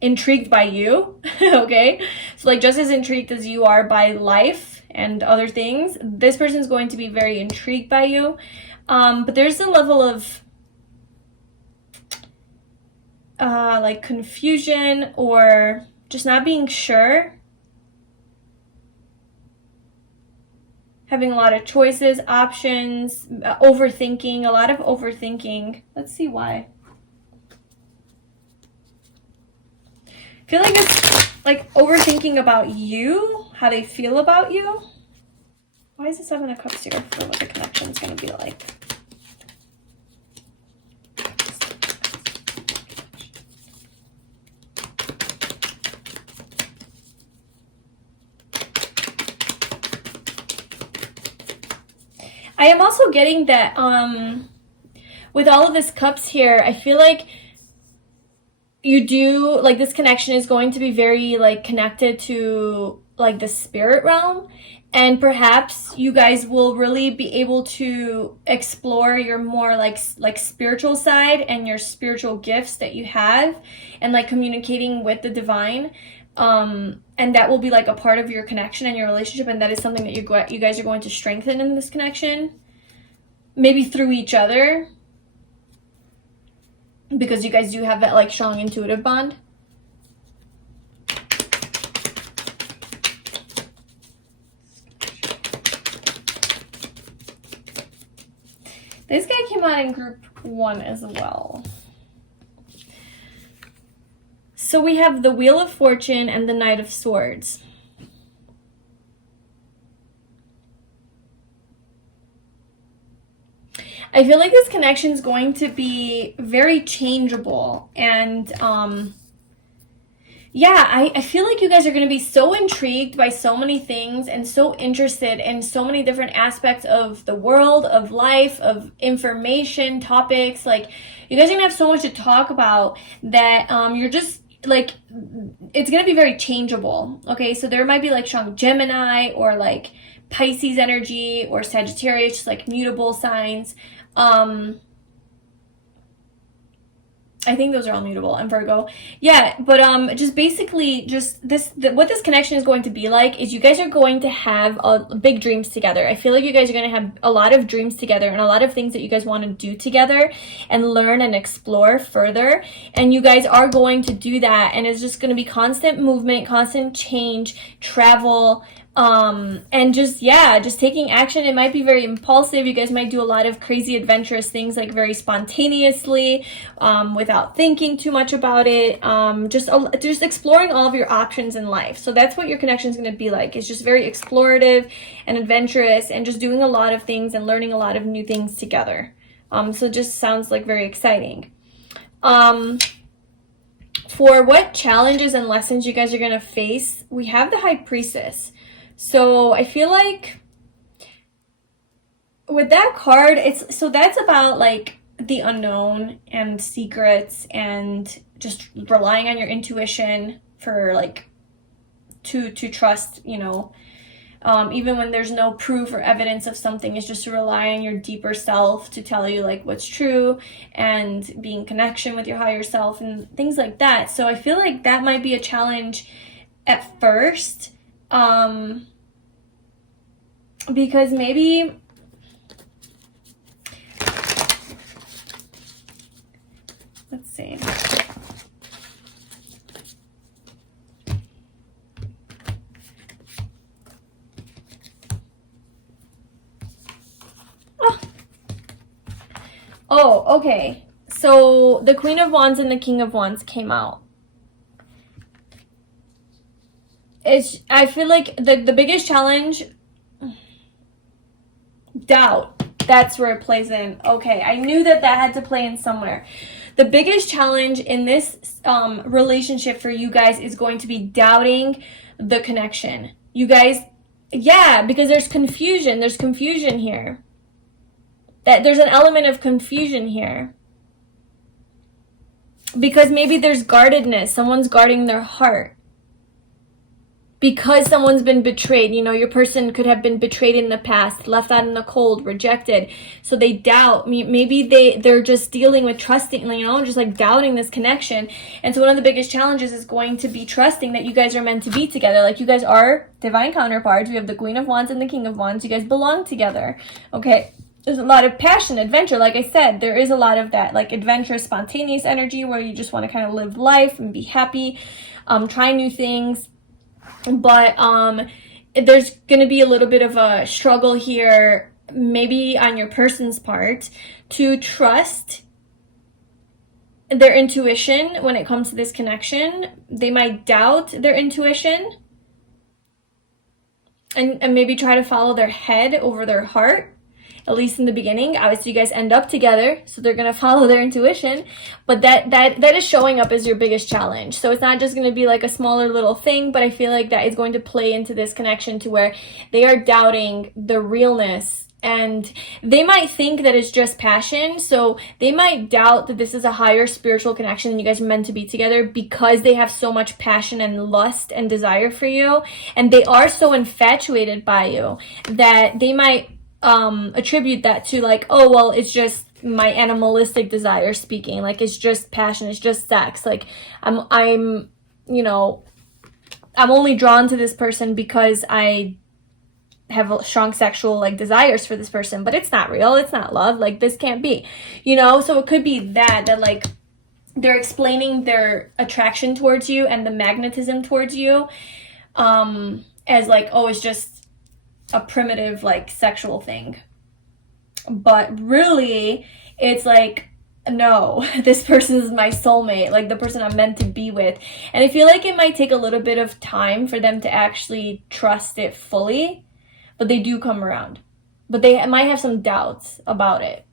intrigued by you. Okay, so like just as intrigued as you are by life and other things, this person's going to be very intrigued by you. But there's a level of like confusion or just not being sure, having a lot of choices, options, overthinking, a lot of overthinking. Let's see why. I feel like it's like overthinking about you, how they feel about you. Why is the 7 of Cups here for what the connection is going to be like? I am also getting that with all of this Cups here, I feel like you do, like this connection is going to be very like connected to like the spirit realm, and perhaps you guys will really be able to explore your more like spiritual side and your spiritual gifts that you have, and like communicating with the divine, and that will be like a part of your connection and your relationship, and that is something that you guys are going to strengthen in this connection, maybe through each other, because you guys do have that like strong intuitive bond. This guy came out in group 1 as well. So we have the Wheel of Fortune and the Knight of Swords. I feel like this connection is going to be very changeable, and yeah, I feel like you guys are going to be so intrigued by so many things and so interested in so many different aspects of the world, of life, of information, topics. Like, you guys are going to have so much to talk about that you're just, like, it's going to be very changeable, okay? So there might be, like, strong Gemini or, like, Pisces energy or Sagittarius, just, like, mutable signs. I think those are all mutable, and Virgo. Yeah, but just basically, just what this connection is going to be like is you guys are going to have big dreams together. I feel like you guys are going to have a lot of dreams together and a lot of things that you guys want to do together and learn and explore further. And you guys are going to do that, and it's just going to be constant movement, constant change, travel, and just, yeah, just taking action. It might be very impulsive. You guys might do a lot of crazy adventurous things, like very spontaneously, without thinking too much about it. Just exploring all of your options in life. So that's what your connection is going to be like. It's just very explorative and adventurous, and just doing a lot of things and learning a lot of new things together. So it just sounds like very exciting. For what challenges and lessons you guys are going to face, we have the High Priestess. So I feel like with that card, that's about, like, the unknown and secrets and just relying on your intuition for, like, to trust, you know, even when there's no proof or evidence of something. It's just to rely on your deeper self to tell you, like, what's true, and be in connection with your higher self and things like that. So I feel like that might be a challenge at first. Because maybe let's see. Oh, okay. So the Queen of Wands and the King of Wands came out. I feel like the biggest challenge, doubt. That's where it plays in. Okay, I knew that had to play in somewhere. The biggest challenge in this relationship for you guys is going to be doubting the connection. You guys, yeah, because there's confusion. There's confusion here. There's an element of confusion here. Because maybe there's guardedness. Someone's guarding their heart. Because someone's been betrayed. You know, your person could have been betrayed in the past, left out in the cold, rejected. So they doubt. Maybe they're just dealing with trusting, you know, just like doubting this connection. And so one of the biggest challenges is going to be trusting that you guys are meant to be together. Like, you guys are divine counterparts. We have the Queen of Wands and the King of Wands. You guys belong together. Okay. There's a lot of passion, adventure. Like I said, there is a lot of that, like, adventurous, spontaneous energy where you just want to kind of live life and be happy, try new things. But there's going to be a little bit of a struggle here, maybe on your person's part, to trust their intuition when it comes to this connection. They might doubt their intuition and maybe try to follow their head over their heart. At least in the beginning. Obviously, you guys end up together, so they're going to follow their intuition. But that is showing up as your biggest challenge. So it's not just going to be like a smaller little thing, but I feel like that is going to play into this connection to where they are doubting the realness. And they might think that it's just passion. So they might doubt that this is a higher spiritual connection and you guys are meant to be together because they have so much passion and lust and desire for you. And they are so infatuated by you that they might attribute that to, like, oh, well, it's just my animalistic desire speaking, like, it's just passion, it's just sex, like, I'm you know, I'm only drawn to this person because I have strong sexual, like, desires for this person, but it's not real, it's not love, like, this can't be, you know. So it could be that like they're explaining their attraction towards you and the magnetism towards you as, like, oh, it's just a primitive, like, sexual thing. but really it's like, no, this person is my soulmate, like the person I'm meant to be with. And I feel like it might take a little bit of time for them to actually trust it fully, but they do come around. But they might have some doubts about it.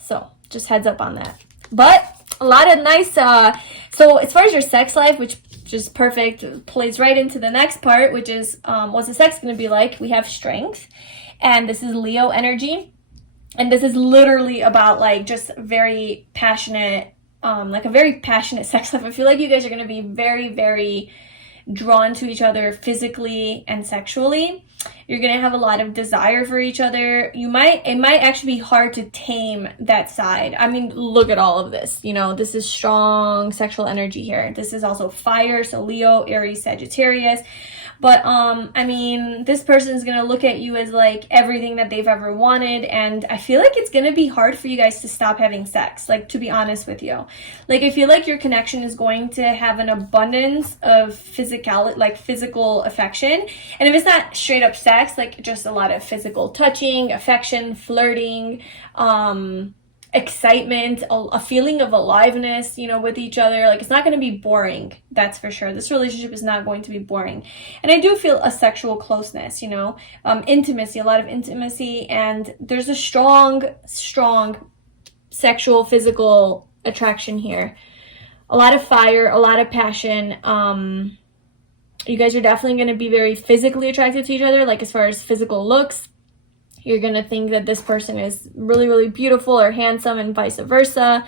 So just heads up on that. But a lot of nice, so as far as your sex life, which is perfect, plays right into the next part, which is what's the sex going to be like? We have strength, and this is Leo energy. And this is literally about like just very passionate, like a very passionate sex life. I feel like you guys are going to be very, very drawn to each other physically and sexually. You're going to have a lot of desire for each other. It might actually be hard to tame that side. I mean, look at all of this. You know, this is strong sexual energy here. This is also fire. So Leo, Aries, Sagittarius. But, I mean, this person is going to look at you as, like, everything that they've ever wanted, and I feel like it's going to be hard for you guys to stop having sex, like, to be honest with you. Like, I feel like your connection is going to have an abundance of physical affection, and if it's not straight up sex, like, just a lot of physical touching, affection, flirting, excitement, a feeling of aliveness, you know, with each other. Like, it's not going to be boring, that's for sure. This relationship is not going to be boring. And I do feel a sexual closeness, you know, intimacy, a lot of intimacy, and there's a strong sexual, physical attraction here. A lot of fire, a lot of passion. You guys are definitely going to be very physically attracted to each other, like as far as physical looks. You're going to think that this person is really, really beautiful or handsome, and vice versa.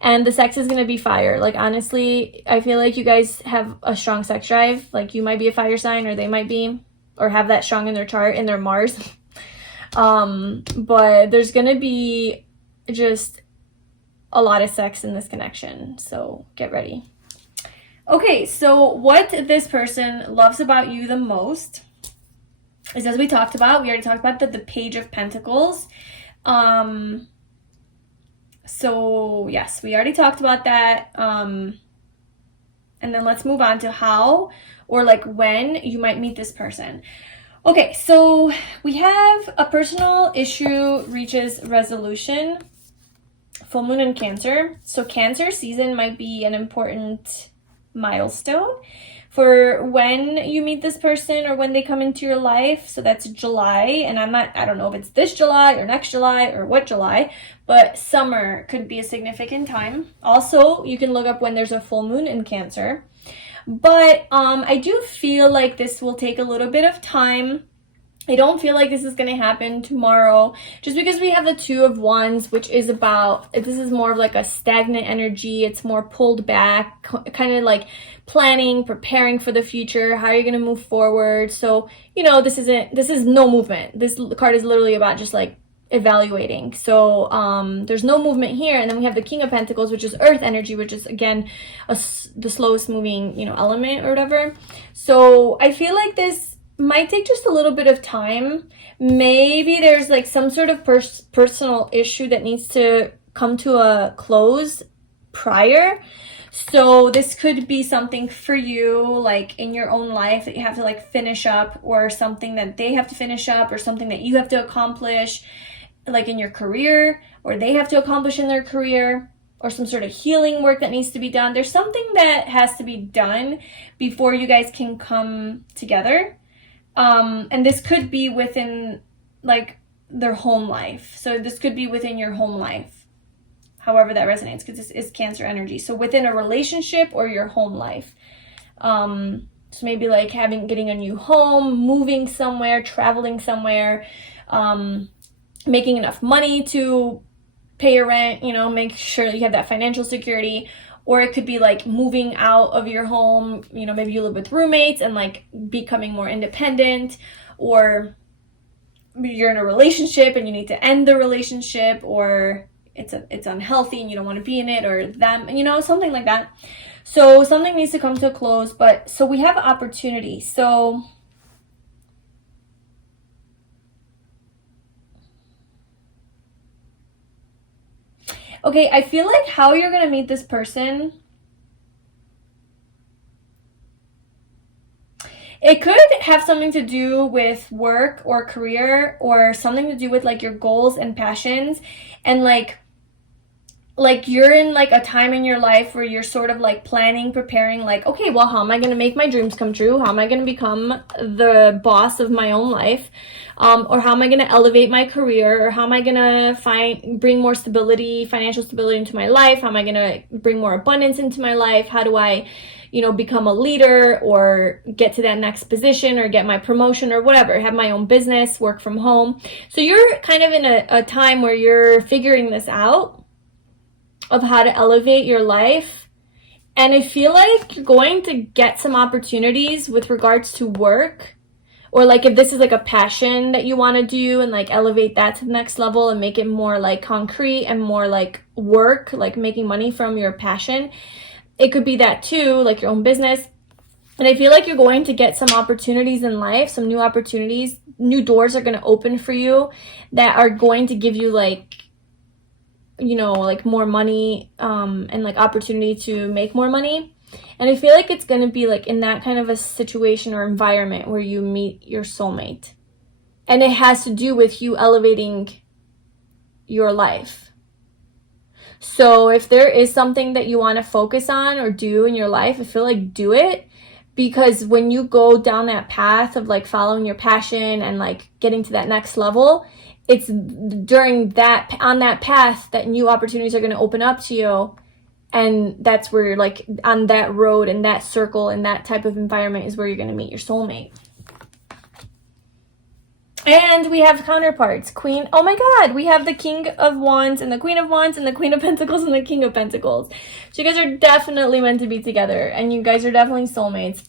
And the sex is going to be fire. Like, honestly, I feel like you guys have a strong sex drive. Like, you might be a fire sign, or they might be, or have that strong in their chart, in their Mars. But there's going to be just a lot of sex in this connection. So get ready. Okay, so what this person loves about you the most is, as we talked about, we already talked about the Page of Pentacles. So yes, we already talked about that. And then let's move on to how, or like when you might meet this person. Okay, so we have a personal issue reaches resolution. Full moon in Cancer. So Cancer season might be an important milestone for when you meet this person or when they come into your life. So that's July, and I don't know if it's this July or next July or what July, but summer could be a significant time. Also, you can look up when there's a full moon in Cancer. But I do feel like this will take a little bit of time. I don't feel like this is going to happen tomorrow, just because we have the Two of Wands, which is about, this is more of like a stagnant energy. It's more pulled back, kind of like planning, preparing for the future. How are you going to move forward? So, you know, this is no movement. This card is literally about just like evaluating. So there's no movement here. And then we have the King of Pentacles, which is earth energy, which is again the slowest moving, you know, element or whatever. So I feel like this might take just a little bit of time. Maybe there's like some sort of personal issue that needs to come to a close prior. So this could be something for you, like in your own life, that you have to like finish up, or something that they have to finish up, or something that you have to accomplish, like in your career, or they have to accomplish in their career, or some sort of healing work that needs to be done. There's something that has to be done before you guys can come together. And this could be within like their home life. So this could be within your home life, however that resonates, because this is Cancer energy. So within a relationship or your home life. So maybe like getting a new home, moving somewhere, traveling somewhere, making enough money to pay your rent, you know, make sure that you have that financial security. Or it could be like moving out of your home, you know, maybe you live with roommates and like becoming more independent, or you're in a relationship and you need to end the relationship, or it's unhealthy and you don't want to be in it, or them, you know, something like that. So something needs to come to a close, but so we have opportunity. So okay, I feel like how you're going to meet this person It could have something to do with work or career, or something to do with like your goals and passions, and like you're in like a time in your life where you're sort of like planning, preparing, like, okay, well, how am I going to make my dreams come true? How am I going to become the boss of my own life? Or how am I going to elevate my career? Or how am I going to bring more stability, financial stability into my life? How am I going to bring more abundance into my life? How do I, you know, become a leader or get to that next position or get my promotion or whatever, have my own business, work from home. So you're kind of in a time where you're figuring this out of how to elevate your life. And I feel like you're going to get some opportunities with regards to work, or like if this is like a passion that you want to do and like elevate that to the next level and make it more like concrete and more like work, like making money from your passion. It could be that too, like your own business. And I feel like you're going to get some opportunities in life, some new opportunities, new doors are going to open for you that are going to give you like, you know, like more money, and like opportunity to make more money. And I feel like it's going to be like in that kind of a situation or environment where you meet your soulmate. And it has to do with you elevating your life. So if there is something that you want to focus on or do in your life, I feel like do it. Because when you go down that path of like following your passion and like getting to that next level, it's during that, on that path, that new opportunities are going to open up to you. And that's where you're like on that road and that circle and that type of environment is where you're going to meet your soulmate. And we have counterparts. Queen, oh my God, we have the King of Wands and the Queen of Wands and the Queen of Pentacles and the King of Pentacles. So you guys are definitely meant to be together, and you guys are definitely soulmates.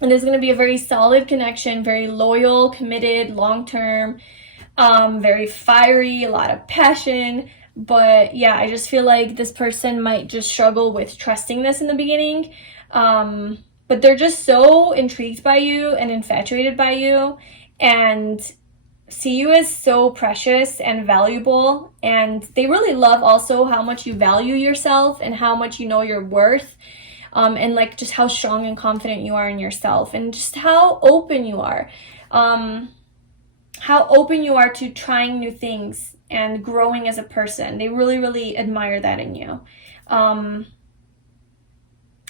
And there's going to be a very solid connection, very loyal, committed, long-term, very fiery, a lot of passion. But yeah, I just feel like this person might just struggle with trusting this in the beginning. But they're just so intrigued by you and infatuated by you, and see you as so precious and valuable. And they really love also how much you value yourself and how much you know your worth, and like just how strong and confident you are in yourself, and just how open you are. How open you are to trying new things and growing as a person. They really, really admire that in you.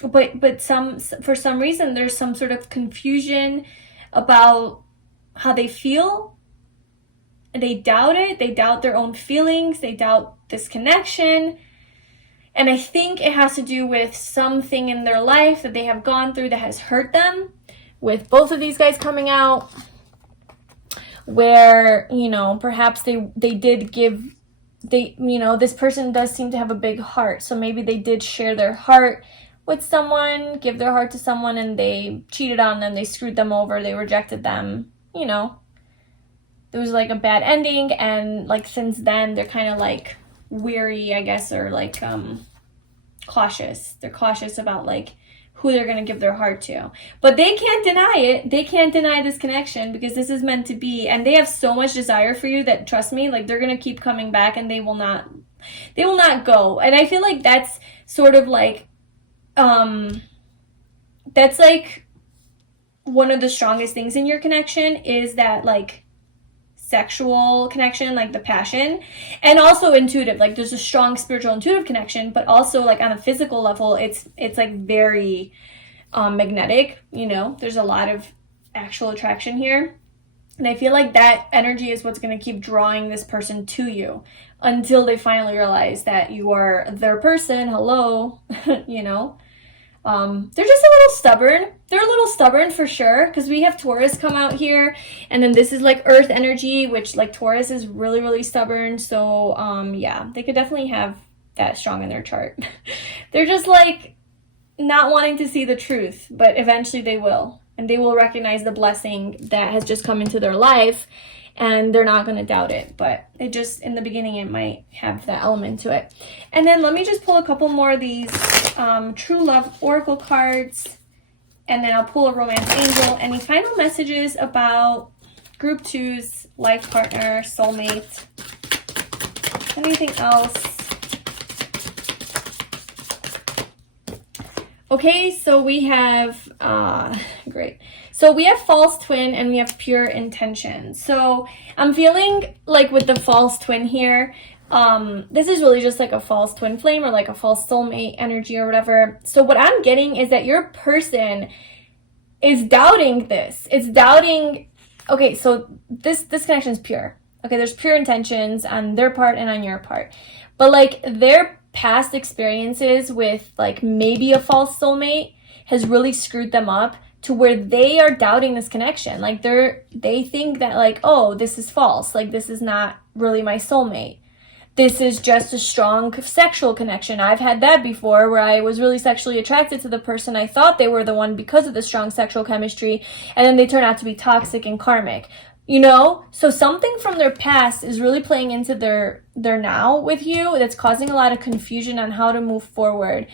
But for some reason, there's some sort of confusion about how they feel. They doubt it. They doubt their own feelings. They doubt this connection. And I think it has to do with something in their life that they have gone through that has hurt them, with both of these guys coming out, where, you know, perhaps they did give, you know, this person does seem to have a big heart. So maybe they did share their heart with someone, give their heart to someone, and they cheated on them, they screwed them over, they rejected them, you know. There was like a bad ending, and like since then they're kind of like weary, I guess, or like cautious. They're cautious about like who they're going to give their heart to. But they can't deny it. They can't deny this connection, because this is meant to be. And they have so much desire for you that, trust me, like they're going to keep coming back, and they will not go. And I feel like that's sort of like, that's like one of the strongest things in your connection, is that like sexual connection, like the passion, and also intuitive. Like there's a strong spiritual intuitive connection, but also like on a physical level, it's like very magnetic, you know. There's a lot of actual attraction here, and I feel like that energy is what's going to keep drawing this person to you until they finally realize that you are their person. Hello. You know. They're just a little stubborn. They're a little stubborn for sure, because we have Taurus come out here, and then this is like earth energy, which like Taurus is really, really stubborn. So yeah, they could definitely have that strong in their chart. They're just like not wanting to see the truth, but eventually they will, and they will recognize the blessing that has just come into their life, and they're not going to doubt it. But it just, in the beginning, it might have that element to it. And then let me just pull a couple more of these True Love Oracle cards, and then I'll pull a Romance Angel. Any final messages about Group 2's life partner, soulmate, anything else? Okay, so we have Great. So we have false twin and we have pure intention. So I'm feeling like with the false twin here, this is really just like a false twin flame or like a false soulmate energy or whatever. So what I'm getting is that your person is doubting this. It's doubting, okay, so this connection is pure. Okay, there's pure intentions on their part and on your part. But like their past experiences with like maybe a false soulmate has really screwed them up to where they are doubting this connection. Like they think that like, oh, this is false. Like this is not really my soulmate. This is just a strong sexual connection. I've had that before where I was really sexually attracted to the person. I thought they were the one because of the strong sexual chemistry, and then they turn out to be toxic and karmic. You know, so something from their past is really playing into their now with you that's causing a lot of confusion on how to move forward.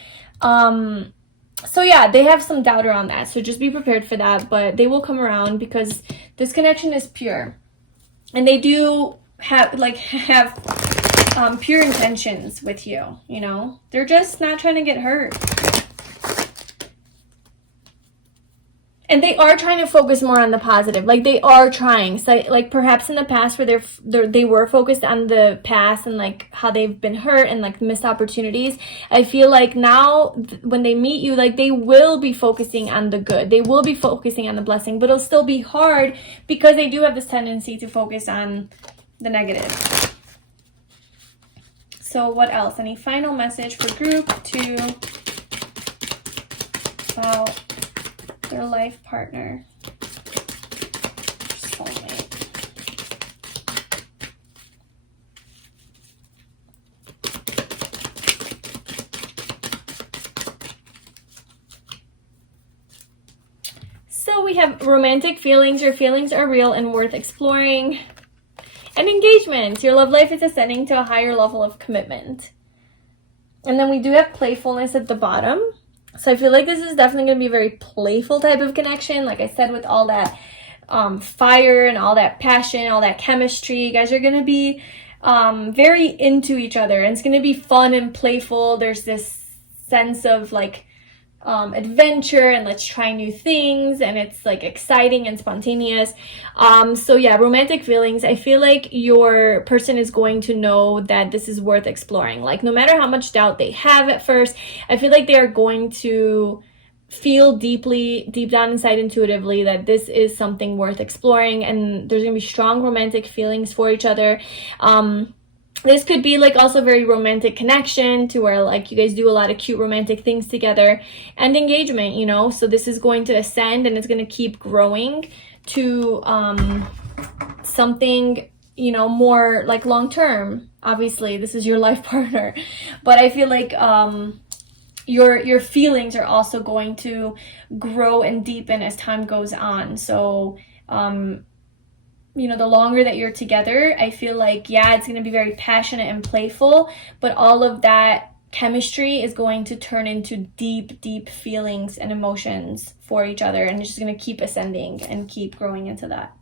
So yeah, they have some doubt around that. So just be prepared for that, but they will come around because this connection is pure. And they do have pure intentions with you, you know? They're just not trying to get hurt. And they are trying to focus more on the positive. Like they are trying. So like perhaps in the past where they were focused on the past and like how they've been hurt and like missed opportunities. I feel like now when they meet you, like they will be focusing on the good. They will be focusing on the blessing, but it'll still be hard because they do have this tendency to focus on the negative. So what else? Any final message for group 2 about their life partner, soulmate? So we have romantic feelings. Your feelings are real and worth exploring. And engagement. Your love life is ascending to a higher level of commitment. And then we do have playfulness at the bottom. So I feel like this is definitely going to be a very playful type of connection. Like I said, with all that fire and all that passion, all that chemistry, you guys are going to be very into each other. And it's going to be fun and playful. There's this sense of like adventure and let's try new things, and it's like exciting and spontaneous. So yeah, romantic feelings. I feel like your person is going to know that this is worth exploring. Like no matter how much doubt they have at first, I feel like they are going to feel deep down inside intuitively that this is something worth exploring, and there's gonna be strong romantic feelings for each other. This could be like also very romantic connection to where like you guys do a lot of cute romantic things together, and engagement, you know. So this is going to ascend and it's going to keep growing to something, you know, more like long term. Obviously this is your life partner, but I feel like your feelings are also going to grow and deepen as time goes on. So you know, the longer that you're together, I feel like, yeah, it's going to be very passionate and playful, but all of that chemistry is going to turn into deep feelings and emotions for each other, and it's just going to keep ascending and keep growing into that.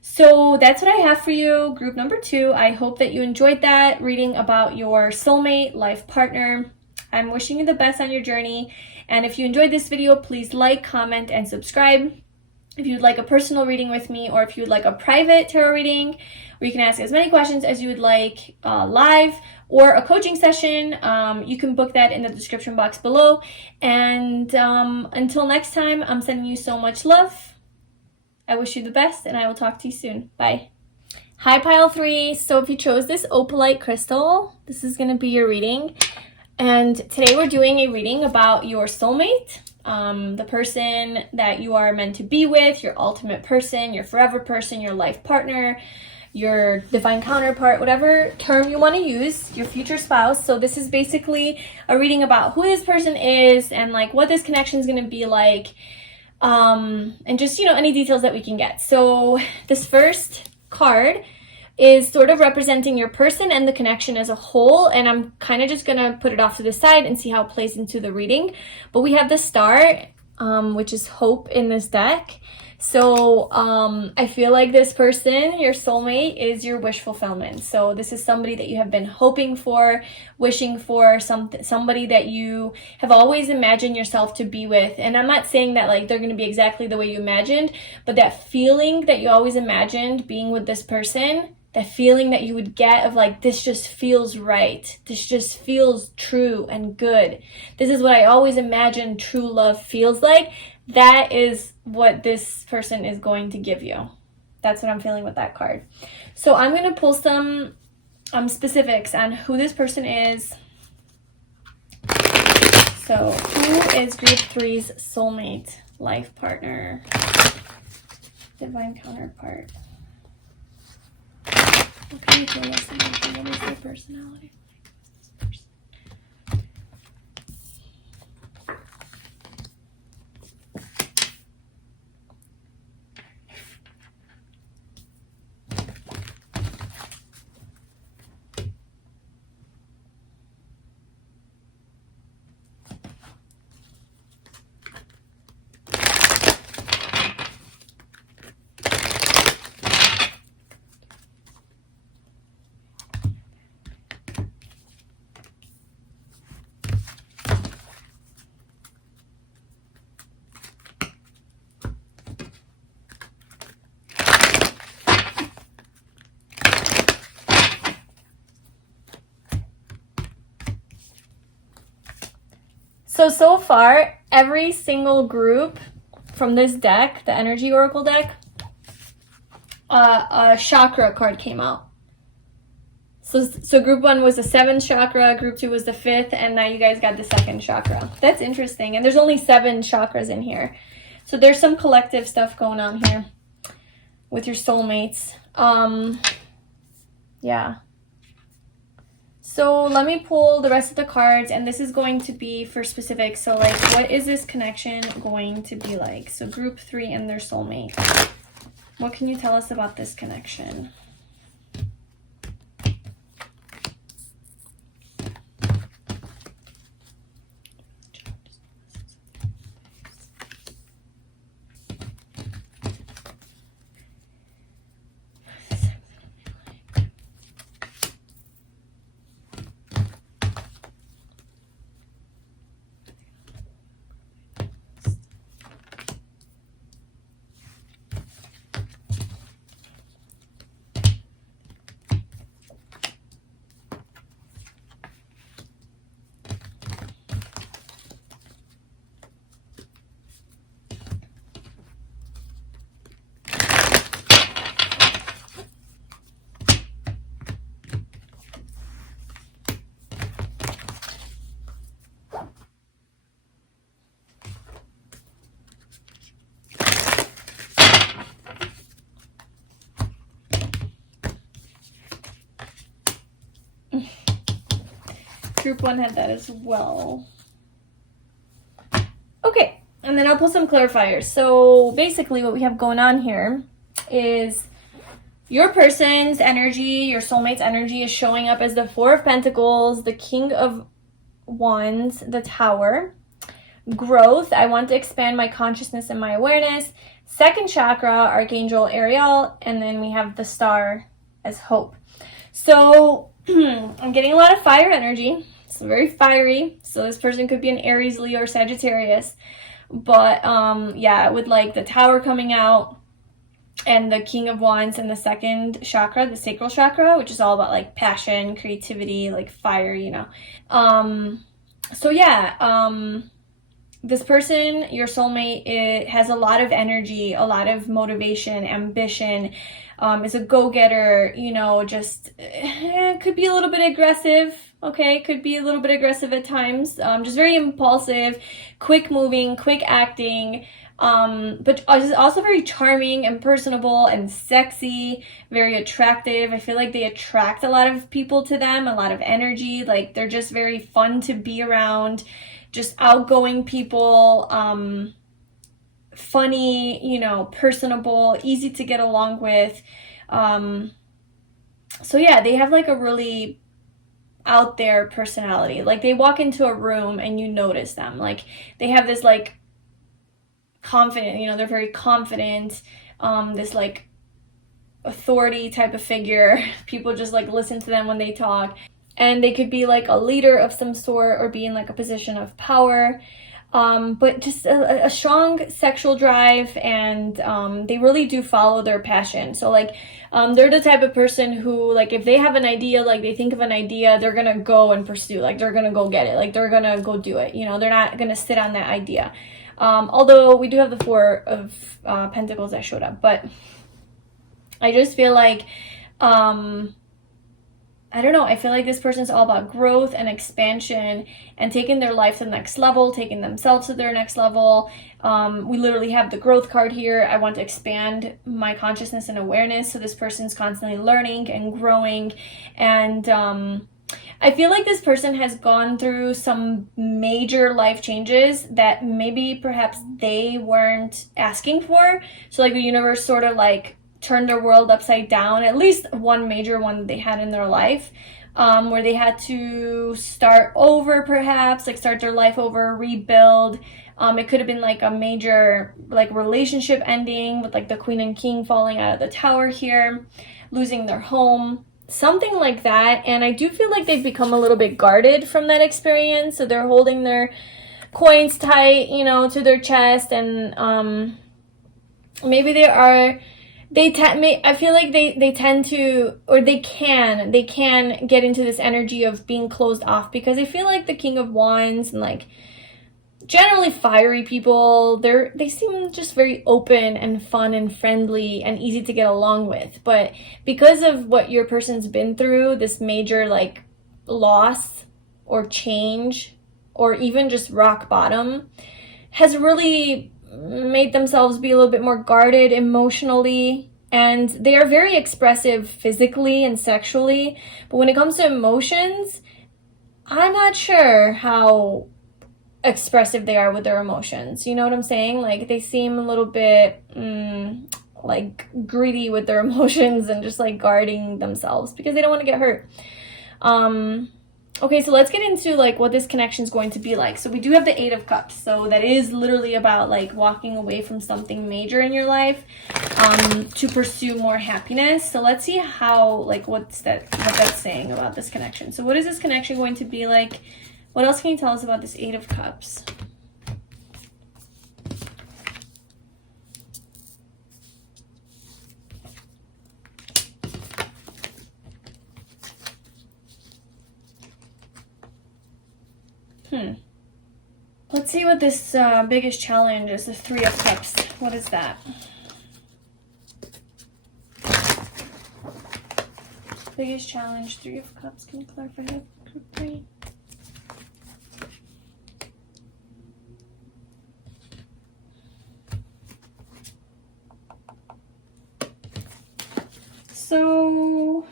So that's what I have for you, group number 2. I hope that you enjoyed that reading about your soulmate life partner. I'm wishing you the best on your journey, and if you enjoyed this video, please like, comment, and subscribe. If you'd like a personal reading with me, or if you'd like a private tarot reading where you can ask as many questions as you would like live, or a coaching session, you can book that in the description box below. And until next time, I'm sending you so much love. I wish you the best, and I will talk to you soon. Bye. Hi, Pile 3. So if you chose this Opalite crystal, this is going to be your reading. And today we're doing a reading about your soulmate. The person that you are meant to be with, your ultimate person, your forever person, your life partner, your divine counterpart, whatever term you want to use, your future spouse. So this is basically a reading about who this person is and like what this connection is going to be like, and just, you know, any details that we can get. So this first card is sort of representing your person and the connection as a whole, and I'm kind of just gonna put it off to the side and see how it plays into the reading. But we have the star, which is hope in this deck. So I feel like this person, your soulmate, is your wish fulfillment. So this is somebody that you have been hoping for, wishing for, somebody that you have always imagined yourself to be with. And I'm not saying that like they're going to be exactly the way you imagined, but that feeling that you always imagined being with this person, that feeling that you would get of like, this just feels right. This just feels true and good. This is what I always imagined true love feels like. That is what this person is going to give you. That's what I'm feeling with that card. So I'm going to pull some specifics on who this person is. So who is group 3's soulmate, life partner, divine counterpart? What can you tell us about them? What is their personality? So far, every single group from this deck, the Energy Oracle deck, a chakra card came out. So group 1 was the 7th chakra, group 2 was the 5th, and now you guys got the 2nd chakra. That's interesting. And there's only 7 chakras in here. So there's some collective stuff going on here with your soulmates. Yeah. So let me pull the rest of the cards, and this is going to be for specifics. So like, what is this connection going to be like? So group 3 and their soulmate. What can you tell us about this connection? Group 1 had that as well. Okay, and then I'll pull some clarifiers. So basically what we have going on here is your person's energy, your soulmate's energy is showing up as the 4 of Pentacles, the King of Wands, the Tower. Growth, I want to expand my consciousness and my awareness. 2nd chakra, Archangel Ariel, and then we have the Star as hope. So I'm getting a lot of fire energy. It's very fiery. So this person could be an Aries, Leo, or Sagittarius. But yeah, with like the Tower coming out and the King of Wands in the 2nd chakra, the sacral chakra, which is all about like passion, creativity, like fire, you know. So yeah, this person, your soulmate, it has a lot of energy, a lot of motivation, ambition, is a go-getter, you know, just could be a little bit aggressive, okay? Could be a little bit aggressive at times, just very impulsive, quick moving, quick acting, but also very charming and personable and sexy, very attractive. I feel like they attract a lot of people to them, a lot of energy, like they're just very fun to be around, just outgoing people, funny, you know, personable, easy to get along with. So yeah, they have like a really out there personality. Like they walk into a room and you notice them. Like they have this like confident, you know, they're very confident, this like authority type of figure. People just like listen to them when they talk, and they could be like a leader of some sort or be in like a position of power. But just a strong sexual drive, and they really do follow their passion. So like they're the type of person who, like, if they have an idea, like they think of an idea, they're gonna go and pursue, like they're gonna go get it, like they're gonna go do it, you know, they're not gonna sit on that idea. Although we do have the Four of Pentacles that showed up, but I just feel like I don't know, I feel like this person's all about growth and expansion and taking their life to the next level, taking themselves to their next level. We literally have the growth card here. I want to expand my consciousness and awareness. So this person's constantly learning and growing. And I feel like this person has gone through some major life changes that maybe perhaps they weren't asking for. So like the universe sort of like turned their world upside down, at least one major one that they had in their life, where they had to start over, perhaps like start their life over, rebuild. It could have been like a major like relationship ending with like the Queen and King falling out of the tower here, losing their home, something like that. And I do feel like they've become a little bit guarded from that experience, so they're holding their coins tight, you know, to their chest. And maybe I feel like they tend to, or they can get into this energy of being closed off, because I feel like the King of Wands and like generally fiery people, they seem just very open and fun and friendly and easy to get along with. But because of what your person's been through, this major like loss or change, or even just rock bottom, has really made themselves be a little bit more guarded emotionally. And they are very expressive physically and sexually, but when it comes to emotions, I'm not sure how expressive they are with their emotions. You know what I'm saying? Like they seem a little bit like greedy with their emotions and just like guarding themselves because they don't want to get hurt. Okay, so let's get into like what this connection is going to be like. So we do have the Eight of Cups. So that is literally about like walking away from something major in your life to pursue more happiness. So let's see how, like, what that's saying about this connection. So what is this connection going to be like? What else can you tell us about this Eight of Cups? Let's see what this biggest challenge is. The Three of Cups. What is that? Biggest challenge, Three of Cups. Can you clarify that quickly? So,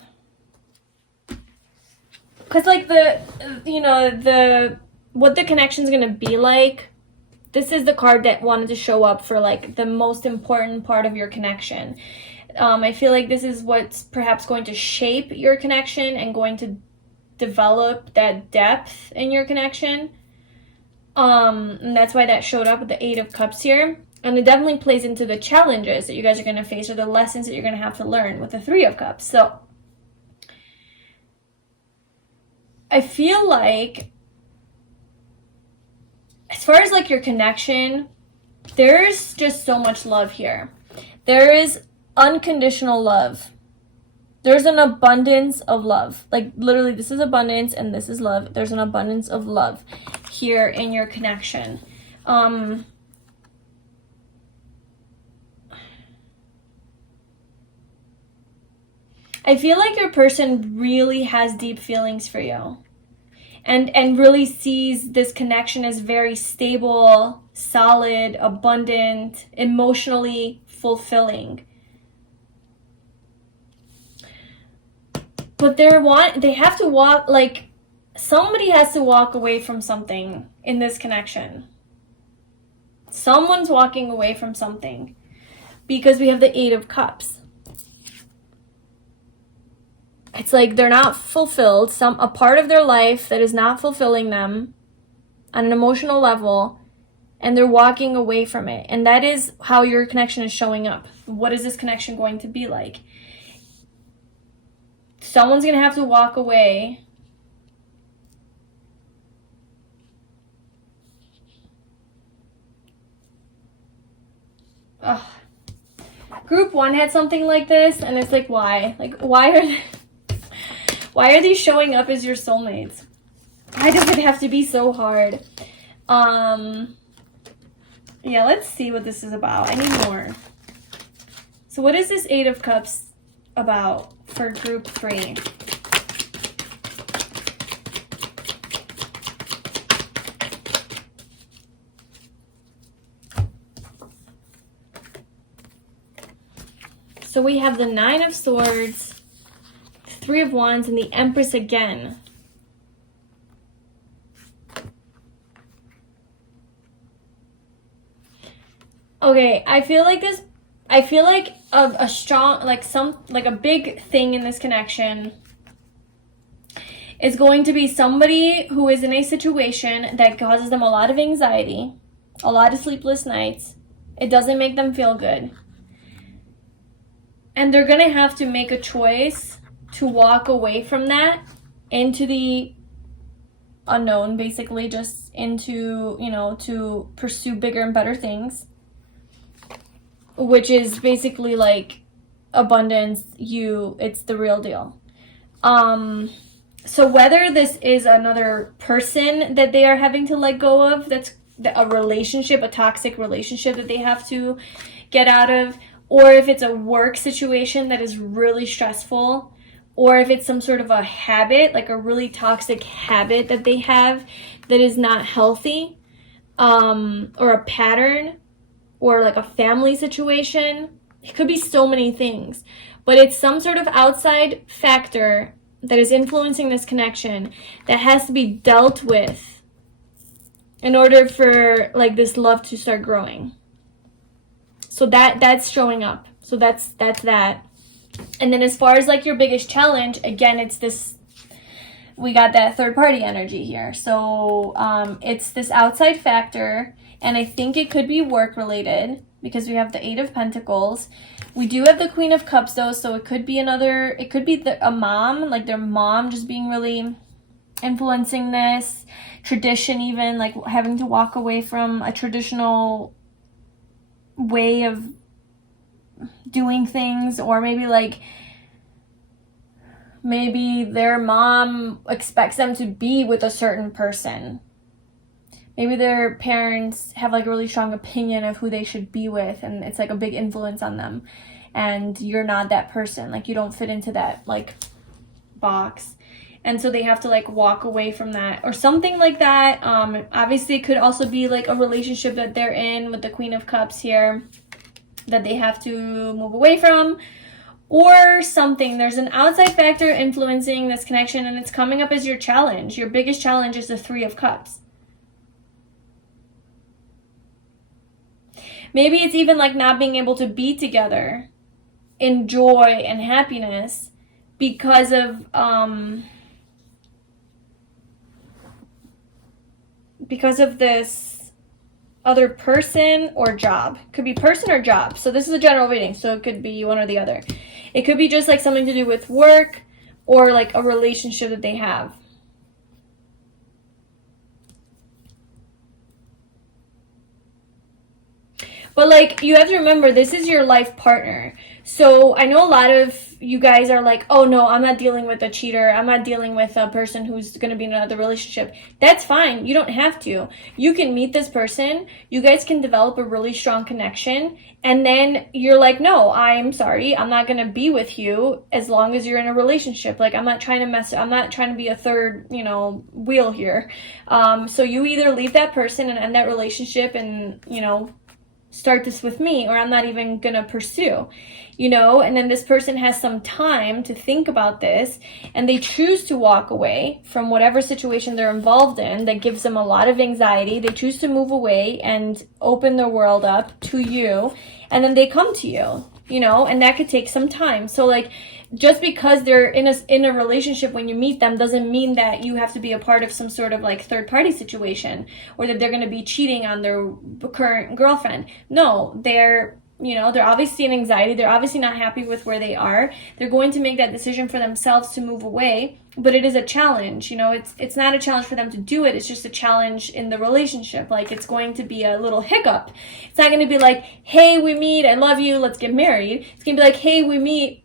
because like what the connection is going to be like, this is the card that wanted to show up for like the most important part of your connection. I feel like this is what's perhaps going to shape your connection and going to develop that depth in your connection. And that's why that showed up with the Eight of Cups here. And it definitely plays into the challenges that you guys are going to face, or the lessons that you're going to have to learn with the Three of Cups. So I feel like, as far as like your connection, there's just so much love here. There is unconditional love. There's an abundance of love. Like literally, this is abundance and this is love. There's an abundance of love here in your connection. I feel like your person really has deep feelings for you. And really sees this connection as very stable, solid, abundant, emotionally fulfilling. But they have to walk, like, somebody has to walk away from something in this connection. Someone's walking away from something, because we have the Eight of Cups. It's like they're not fulfilled. A part of their life that is not fulfilling them on an emotional level, and they're walking away from it. And that is how your connection is showing up. What is this connection going to be like? Someone's going to have to walk away. Ugh. Group 1 had something like this, and it's like, why? Like, why are these showing up as your soulmates? Why does it have to be so hard? Yeah, let's see what this is about. I need more. So what is this 8 of Cups about for group 3? So we have the 9 of Swords, 3 of Wands, and the Empress again. Okay, I feel like a strong, like a big thing in this connection is going to be somebody who is in a situation that causes them a lot of anxiety, a lot of sleepless nights. It doesn't make them feel good. And they're going to have to make a choice to walk away from that into the unknown, basically, just into, you know, to pursue bigger and better things, which is basically like abundance, it's the real deal. So whether this is another person that they are having to let go of, that's a relationship, a toxic relationship that they have to get out of, or if it's a work situation that is really stressful, or if it's some sort of a habit, like a really toxic habit that they have that is not healthy, or a pattern, or like a family situation. It could be so many things, but it's some sort of outside factor that is influencing this connection that has to be dealt with in order for like this love to start growing. So that's showing up. So that's that. And then as far as like your biggest challenge, again, it's this, we got that third party energy here. So it's this outside factor, and I think it could be work related because we have the 8 of Pentacles. We do have the Queen of Cups though, so it could be a mom, like their mom just being really influencing this tradition, even like having to walk away from a traditional way of doing things, or maybe their mom expects them to be with a certain person. Maybe their parents have like a really strong opinion of who they should be with, and it's like a big influence on them, and you're not that person, like you don't fit into that like box, and so they have to like walk away from that or something like that. Obviously it could also be like a relationship that they're in with the Queen of Cups here that they have to move away from, or something. There's an outside factor influencing this connection, and it's coming up as your challenge. Your biggest challenge is the 3 of Cups. Maybe it's even like not being able to be together in joy and happiness because of this other person or job. Could be person or job. So this is a general reading, so it could be one or the other. It could be just like something to do with work or like a relationship that they have. But like, you have to remember, this is your life partner. So I know a lot of you guys are like, oh no, I'm not dealing with a cheater. I'm not dealing with a person who's going to be in another relationship. That's fine. You don't have to. You can meet this person. You guys can develop a really strong connection. And then you're like, no, I'm sorry. I'm not going to be with you as long as you're in a relationship. Like, I'm not trying to be a third, wheel here. So you either leave that person and end that relationship and, start this with me, or I'm not even gonna pursue, and then this person has some time to think about this, and they choose to walk away from whatever situation they're involved in that gives them a lot of anxiety. They choose to move away and open their world up to you, and then they come to you. you know, and that could take some time. So like, just because they're in a relationship when you meet them doesn't mean that you have to be a part of some sort of like third party situation, or that they're going to be cheating on their current girlfriend. No, they're, you know, they're obviously in anxiety. They're obviously not happy with where they are. They're going to make that decision for themselves to move away, but it is a challenge. You know, it's not a challenge for them to do it. It's just a challenge in the relationship. Like, it's going to be a little hiccup. It's not going to be like, hey, we meet, I love you, let's get married. It's going to be like, hey, we meet,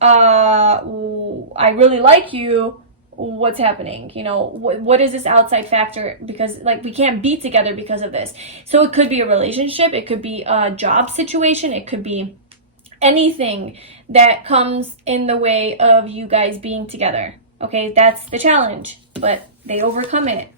I really like you, what's happening? You know, what is this outside factor? Because like, we can't be together because of this. So it could be a relationship, it could be a job situation, it could be anything that comes in the way of you guys being together. Okay, that's the challenge, but they overcome it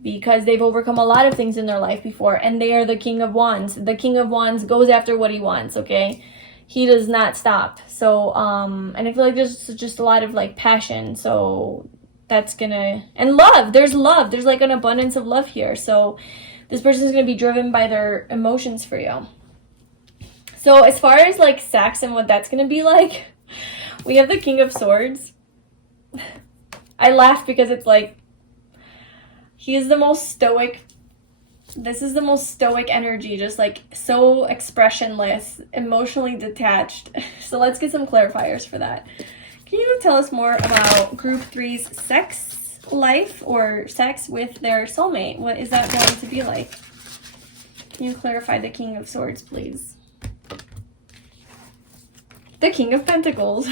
because they've overcome a lot of things in their life before, and they are the King of Wands. The King of Wands goes after what he wants, okay? He does not stop. So, and I feel like there's just a lot of like passion. So that's gonna, and love, there's like an abundance of love here. So this person is gonna be driven by their emotions for you. So as far as like sex and what that's gonna be like, we have the King of Swords. I laugh because it's like, he is the most stoic. This is the most stoic energy, just like so expressionless, emotionally detached. So let's get some clarifiers for that. Can you tell us more about group 3's sex life or sex with their soulmate? What is that going to be like? Can you clarify the King of Swords, please? The King of Pentacles.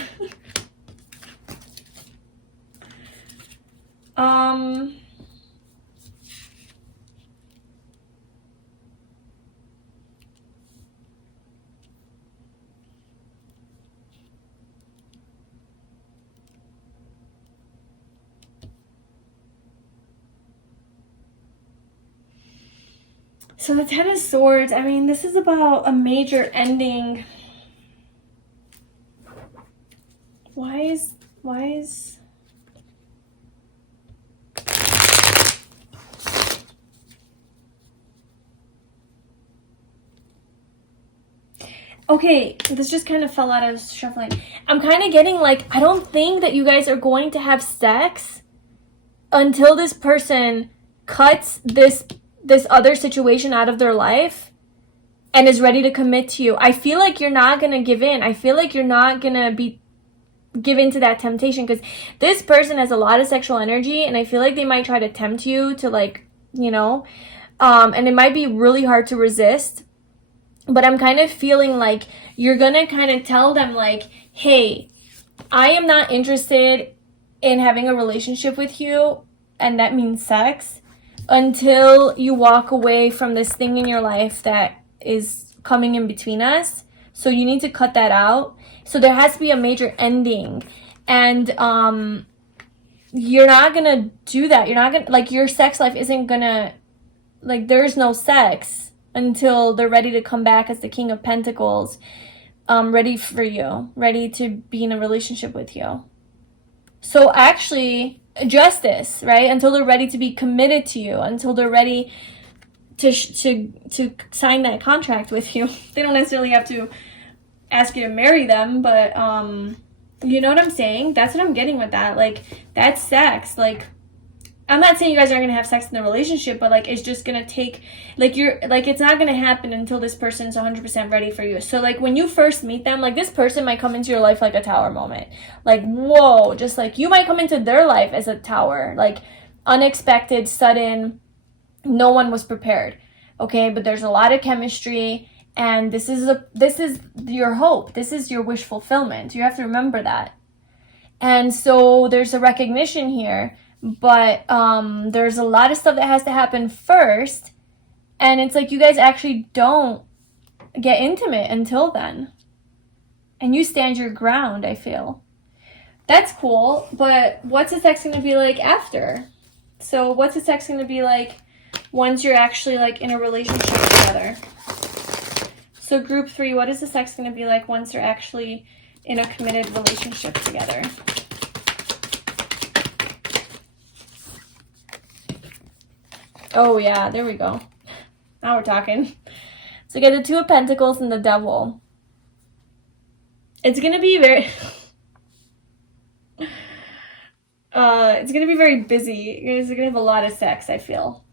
So the Ten of Swords, I mean, this is about a major ending. Why is... Okay, this just kind of fell out of shuffling. I'm kind of getting like, I don't think that you guys are going to have sex until this person cuts this other situation out of their life and is ready to commit to you. I feel like you're not going to give in. I feel like you're not going to give in to that temptation, because this person has a lot of sexual energy, and I feel like they might try to tempt you to, like, you know, and it might be really hard to resist. But I'm kind of feeling like you're going to kind of tell them like, hey, I am not interested in having a relationship with you, and that means sex, until you walk away from this thing in your life that is coming in between us. So you need to cut that out. So there has to be a major ending. And you're not going to do that. You're not going to, like, your sex life isn't going to, like, there's no sex until they're ready to come back as the King of Pentacles, ready for you, ready to be in a relationship with you. So actually address this, right? Until they're ready to be committed to you, until they're ready to sign that contract with you. They don't necessarily have to ask you to marry them, but you know what I'm saying? That's what I'm getting with that. Like, that's sex. Like, I'm not saying you guys aren't gonna have sex in the relationship, but like, it's just gonna take, like, it's not gonna happen until this person's 100% ready for you. So like, when you first meet them, like, this person might come into your life like a tower moment. Like, whoa, just like you might come into their life as a tower, like unexpected, sudden, no one was prepared. Okay, but there's a lot of chemistry, and this is your hope. This is your wish fulfillment. You have to remember that. And so there's a recognition here. But there's a lot of stuff that has to happen first, and it's like you guys actually don't get intimate until then, and you stand your ground. I feel that's cool, but what's the sex going to be like after? So what's the sex going to be like once you're actually like in a relationship together? So group 3, what is the sex going to be like once you're actually in a committed relationship together? Oh, yeah, there we go. Now we're talking. So get the Two of Pentacles and the Devil. it's gonna be very it's gonna be very busy. You guys are gonna have a lot of sex, I feel.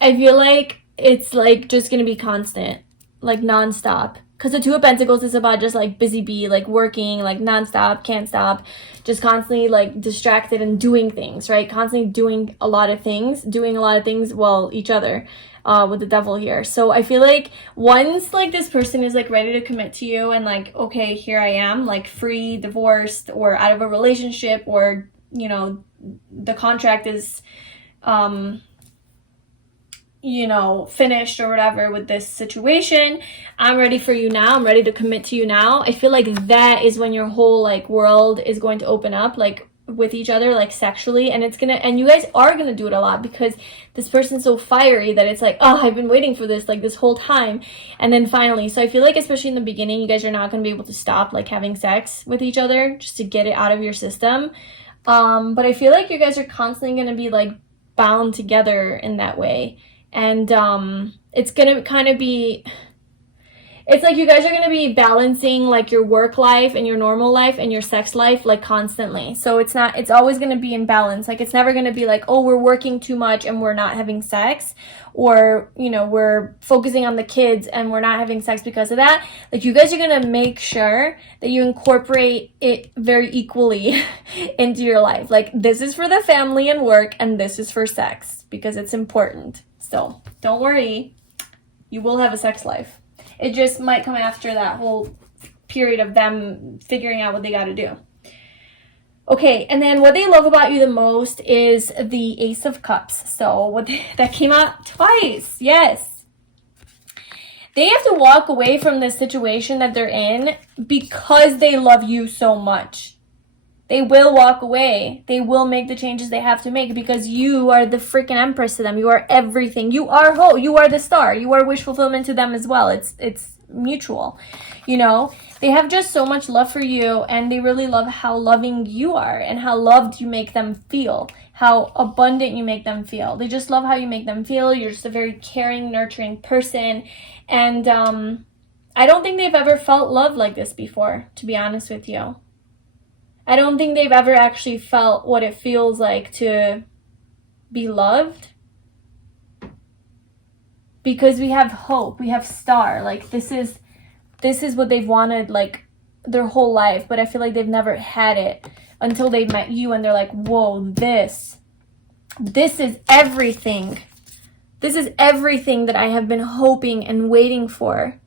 I feel like it's like just gonna be constant, like non-stop. Because the Two of Pentacles is about just like busy bee, like working, like non-stop, can't stop, just constantly like distracted and doing things, right? Constantly doing a lot of things, well, each other, with the Devil here. So I feel like once like this person is like ready to commit to you and like, okay, here I am, like free, divorced, or out of a relationship, or, you know, the contract is, you know, finished or whatever with this situation, I'm ready for you now, I'm ready to commit to you now. I feel like that is when your whole like world is going to open up, like with each other, like sexually, and it's gonna, and you guys are gonna do it a lot because this person's so fiery that it's like, oh, I've been waiting for this like this whole time, and then finally. So I feel like especially in the beginning, you guys are not gonna be able to stop like having sex with each other just to get it out of your system, but I feel like you guys are constantly gonna be like bound together in that way. And it's gonna kind of be, it's like you guys are gonna be balancing like your work life and your normal life and your sex life like constantly. So it's always gonna be in balance. Like it's never gonna be like, oh, we're working too much and we're not having sex, or, you know, we're focusing on the kids and we're not having sex because of that. Like you guys are gonna make sure that you incorporate it very equally into your life. Like this is for the family and work, and this is for sex because it's important. So don't worry, you will have a sex life. It just might come after that whole period of them figuring out what they got to do. Okay, and then what they love about you the most is the Ace of Cups. So that came out twice. Yes. They have to walk away from this situation that they're in because they love you so much. They will walk away. They will make the changes they have to make because you are the freaking Empress to them. You are everything. You are hope. You are the star. You are wish fulfillment to them as well. It's mutual. You know, they have just so much love for you, and they really love how loving you are and how loved you make them feel, how abundant you make them feel. They just love how you make them feel. You're just a very caring, nurturing person. And I don't think they've ever felt love like this before, to be honest with you. I don't think they've ever actually felt what it feels like to be loved. Because we have hope, we have star. Like this is what they've wanted like their whole life, but I feel like they've never had it until they met you, and they're like, whoa, this is everything. This is everything that I have been hoping and waiting for.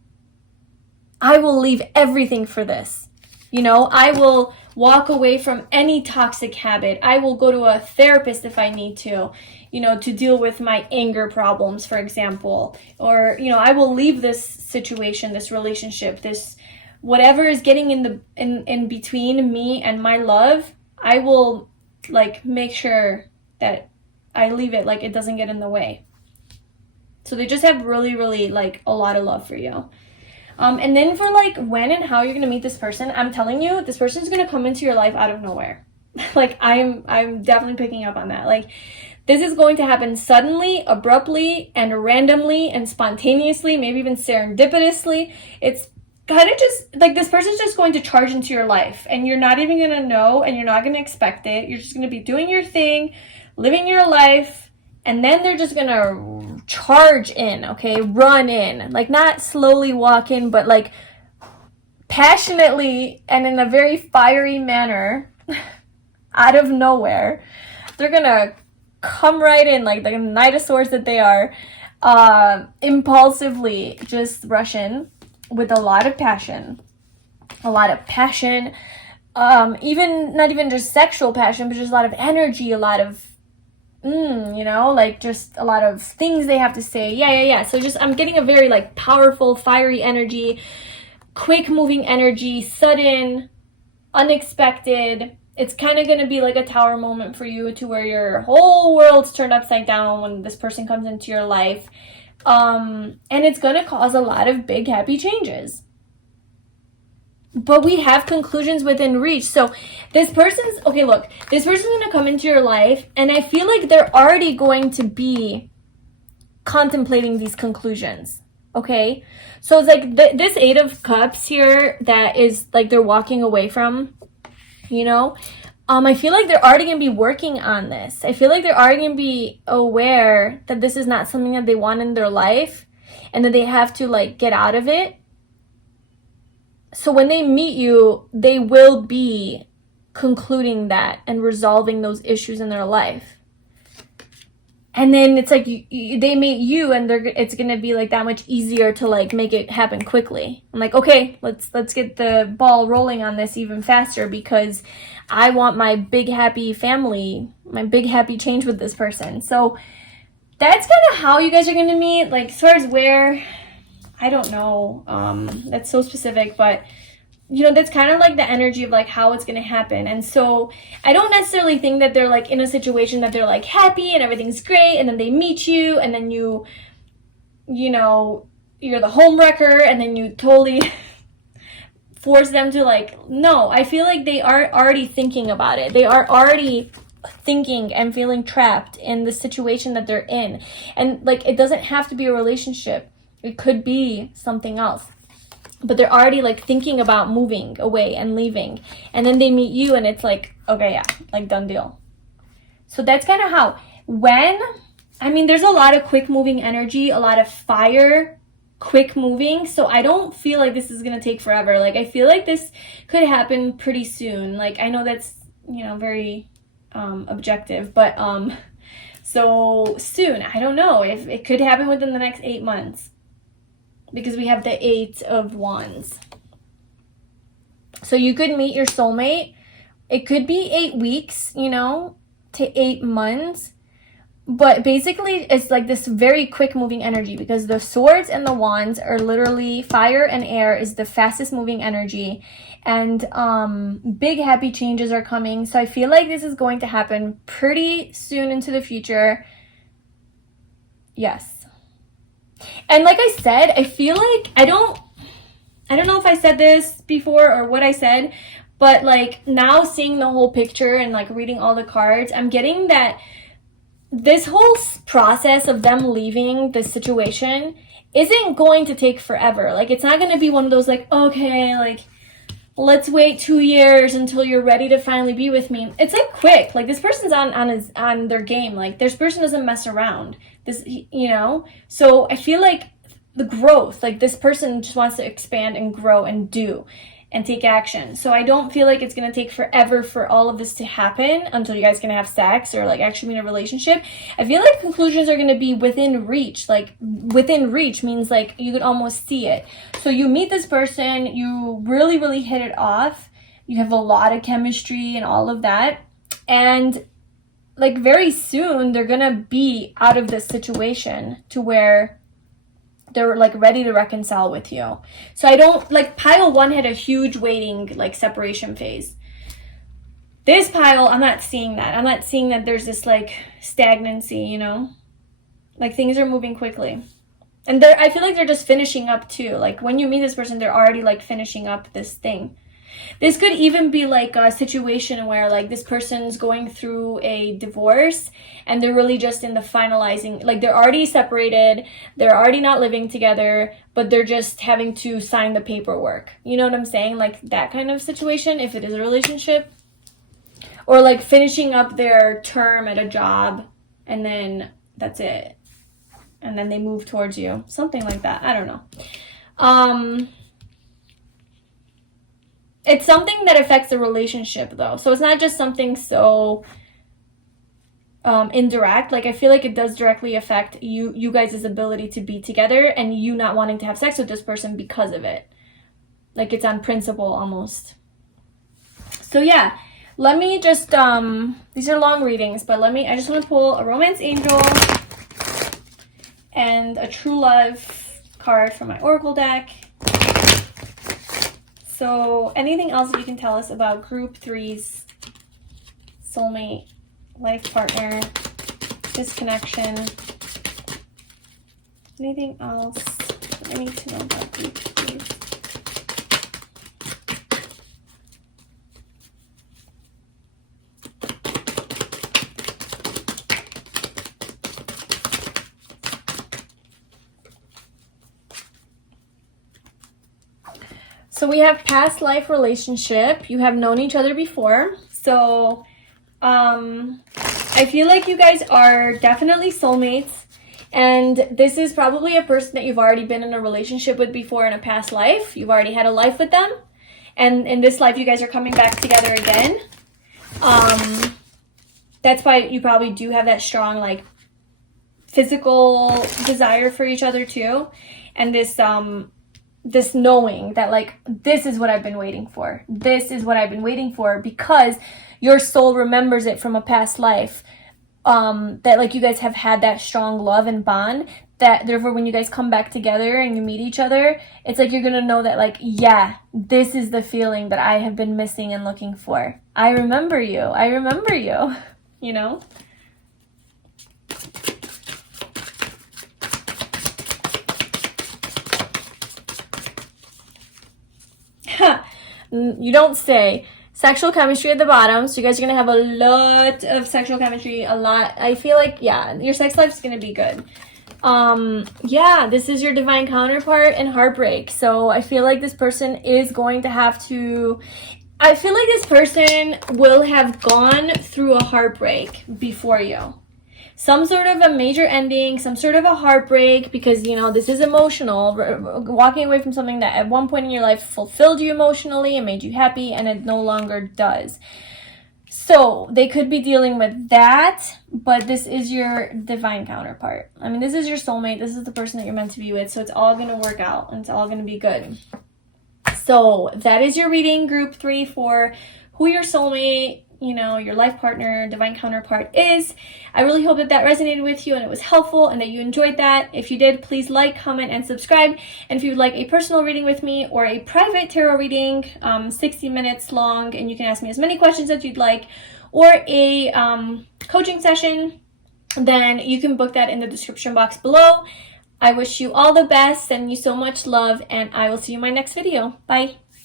I will leave everything for this. You know, I will walk away from any toxic habit. I will go to a therapist if I need to, you know, to deal with my anger problems, for example. Or, you know, I will leave this situation, this relationship, this whatever is getting in between me and my love. I will like make sure that I leave it, like it doesn't get in the way. So they just have really, really like a lot of love for you. And then for like when and how you're going to meet this person, I'm telling you, this person is going to come into your life out of nowhere. Like I'm definitely picking up on that. Like this is going to happen suddenly, abruptly, and randomly, and spontaneously, maybe even serendipitously. It's kind of just like this person's just going to charge into your life, and you're not even going to know, and you're not going to expect it. You're just going to be doing your thing, living your life. And then they're just gonna charge in, okay? Run in. Like, not slowly walk in, but like passionately and in a very fiery manner out of nowhere. They're gonna come right in like the Knight of Swords that they are. Impulsively just rush in with a lot of passion. A lot of passion. Even, not even just sexual passion, but just a lot of energy, a lot of you know, like just a lot of things they have to say. Yeah. So just, I'm getting a very like powerful, fiery energy, quick moving energy, sudden, unexpected. It's kind of going to be like a tower moment for you, to where your whole world's turned upside down when this person comes into your life. And it's going to cause a lot of big, happy changes. But we have conclusions within reach. So this person's, okay, look, this person's going to come into your life, and I feel like they're already going to be contemplating these conclusions. Okay, so it's like this Eight of Cups here that is like they're walking away from, you know. I feel like they're already gonna be working on this. I feel like they're already gonna be aware that this is not something that they want in their life, and that they have to like get out of it. So when they meet you, they will be concluding that and resolving those issues in their life. And then it's like they meet you, and it's gonna be like that much easier to like make it happen quickly. I'm like, okay, let's get the ball rolling on this even faster, because I want my big happy family, my big happy change with this person. So that's kind of how you guys are gonna meet. Like as far as where, I don't know. That's so specific, but you know, that's kind of like the energy of like how it's gonna happen. And so I don't necessarily think that they're like in a situation that they're like happy and everything's great, and then they meet you, and then you know, you're the home wrecker, and then you totally force them to like, no. I feel like they are already thinking about it. They are already thinking and feeling trapped in the situation that they're in. And like, it doesn't have to be a relationship. It could be something else. But they're already like thinking about moving away and leaving. And then they meet you, and it's like, okay, yeah, like done deal. So that's kind of how. There's a lot of quick moving energy, a lot of fire, quick moving. So I don't feel like this is going to take forever. Like I feel like this could happen pretty soon. Like I know that's, you know, very objective, but so soon. I don't know if it could happen within the next 8 months. Because we have the Eight of Wands. So you could meet your soulmate. It could be 8 weeks, you know, to 8 months. But basically, it's like this very quick moving energy, because the swords and the wands are literally fire, and air is the fastest moving energy. And big happy changes are coming. So I feel like this is going to happen pretty soon into the future. Yes. And like I said, I feel like I don't know if I said this before or what I said, but like now seeing the whole picture and like reading all the cards, I'm getting that this whole process of them leaving the situation isn't going to take forever. Like it's not going to be one of those like, okay, like let's wait 2 years until you're ready to finally be with me. It's like quick. Like this person's on their game. Like this person doesn't mess around. This, you know? So I feel like the growth, like this person just wants to expand and grow and do and take action. So I don't feel like it's going to take forever for all of this to happen until you guys can have sex or like actually be in a relationship. I feel like conclusions are going to be within reach. Like within reach means like you could almost see it. So you meet this person, you really, really hit it off. You have a lot of chemistry and all of that. And like very soon they're going to be out of this situation to where they're like ready to reconcile with you. So I don't like pile 1 had a huge waiting like separation phase. This pile, I'm not seeing that. I'm not seeing that there's this like stagnancy, you know, like things are moving quickly. And I feel like they're just finishing up too. Like when you meet this person, they're already like finishing up this thing. This could even be like a situation where like this person's going through a divorce and they're really just in the finalizing, like they're already separated, they're already not living together, but they're just having to sign the paperwork. You know what I'm saying? Like that kind of situation, if it is a relationship. Or like finishing up their term at a job and then that's it. And then they move towards you. Something like that. I don't know. It's something that affects the relationship though. So it's not just something so indirect. Like I feel like it does directly affect you guys' ability to be together and you not wanting to have sex with this person because of it. Like it's on principle almost. So yeah, let me just these are long readings, but I just want to pull a romance angel and a true love card from my oracle deck. So anything else you can tell us about group 3's soulmate, life partner, disconnection? Anything else I need to know about group 3? So we have past life relationship. You have known each other before. So I feel like you guys are definitely soulmates. And this is probably a person that you've already been in a relationship with before in a past life. You've already had a life with them. And in this life, you guys are coming back together again. That's why you probably do have that strong, like, physical desire for each other too. And this knowing that, like, this is what I've been waiting for. This is what I've been waiting for, because your soul remembers it from a past life. That, like, you guys have had that strong love and bond, that therefore when you guys come back together and you meet each other, it's like you're gonna know that, like, yeah, this is the feeling that I have been missing and looking for. I remember you. I remember you. You know? You don't say. Sexual chemistry at the bottom, so you guys are going to have a lot of sexual chemistry, I feel like, yeah, your sex life is going to be good. Yeah, this is your divine counterpart and heartbreak, so I feel like this person is going to have to, I feel like this person will have gone through a heartbreak before you. Some sort of a major ending, some sort of a heartbreak, because, you know, this is emotional. Walking away from something that at one point in your life fulfilled you emotionally and made you happy, and it no longer does. So they could be dealing with that, but this is your divine counterpart. I mean, this is your soulmate. This is the person that you're meant to be with. So it's all going to work out and it's all going to be good. So that is your reading, group 3, for who your soulmate, you know, your life partner, divine counterpart is. I really hope that that resonated with you and it was helpful and that you enjoyed that. If you did, please like, comment, and subscribe. And if you would like a personal reading with me or a private tarot reading, 60 minutes long, and you can ask me as many questions as you'd like, or a coaching session, then you can book that in the description box below. I wish you all the best, send you so much love, and I will see you in my next video. Bye.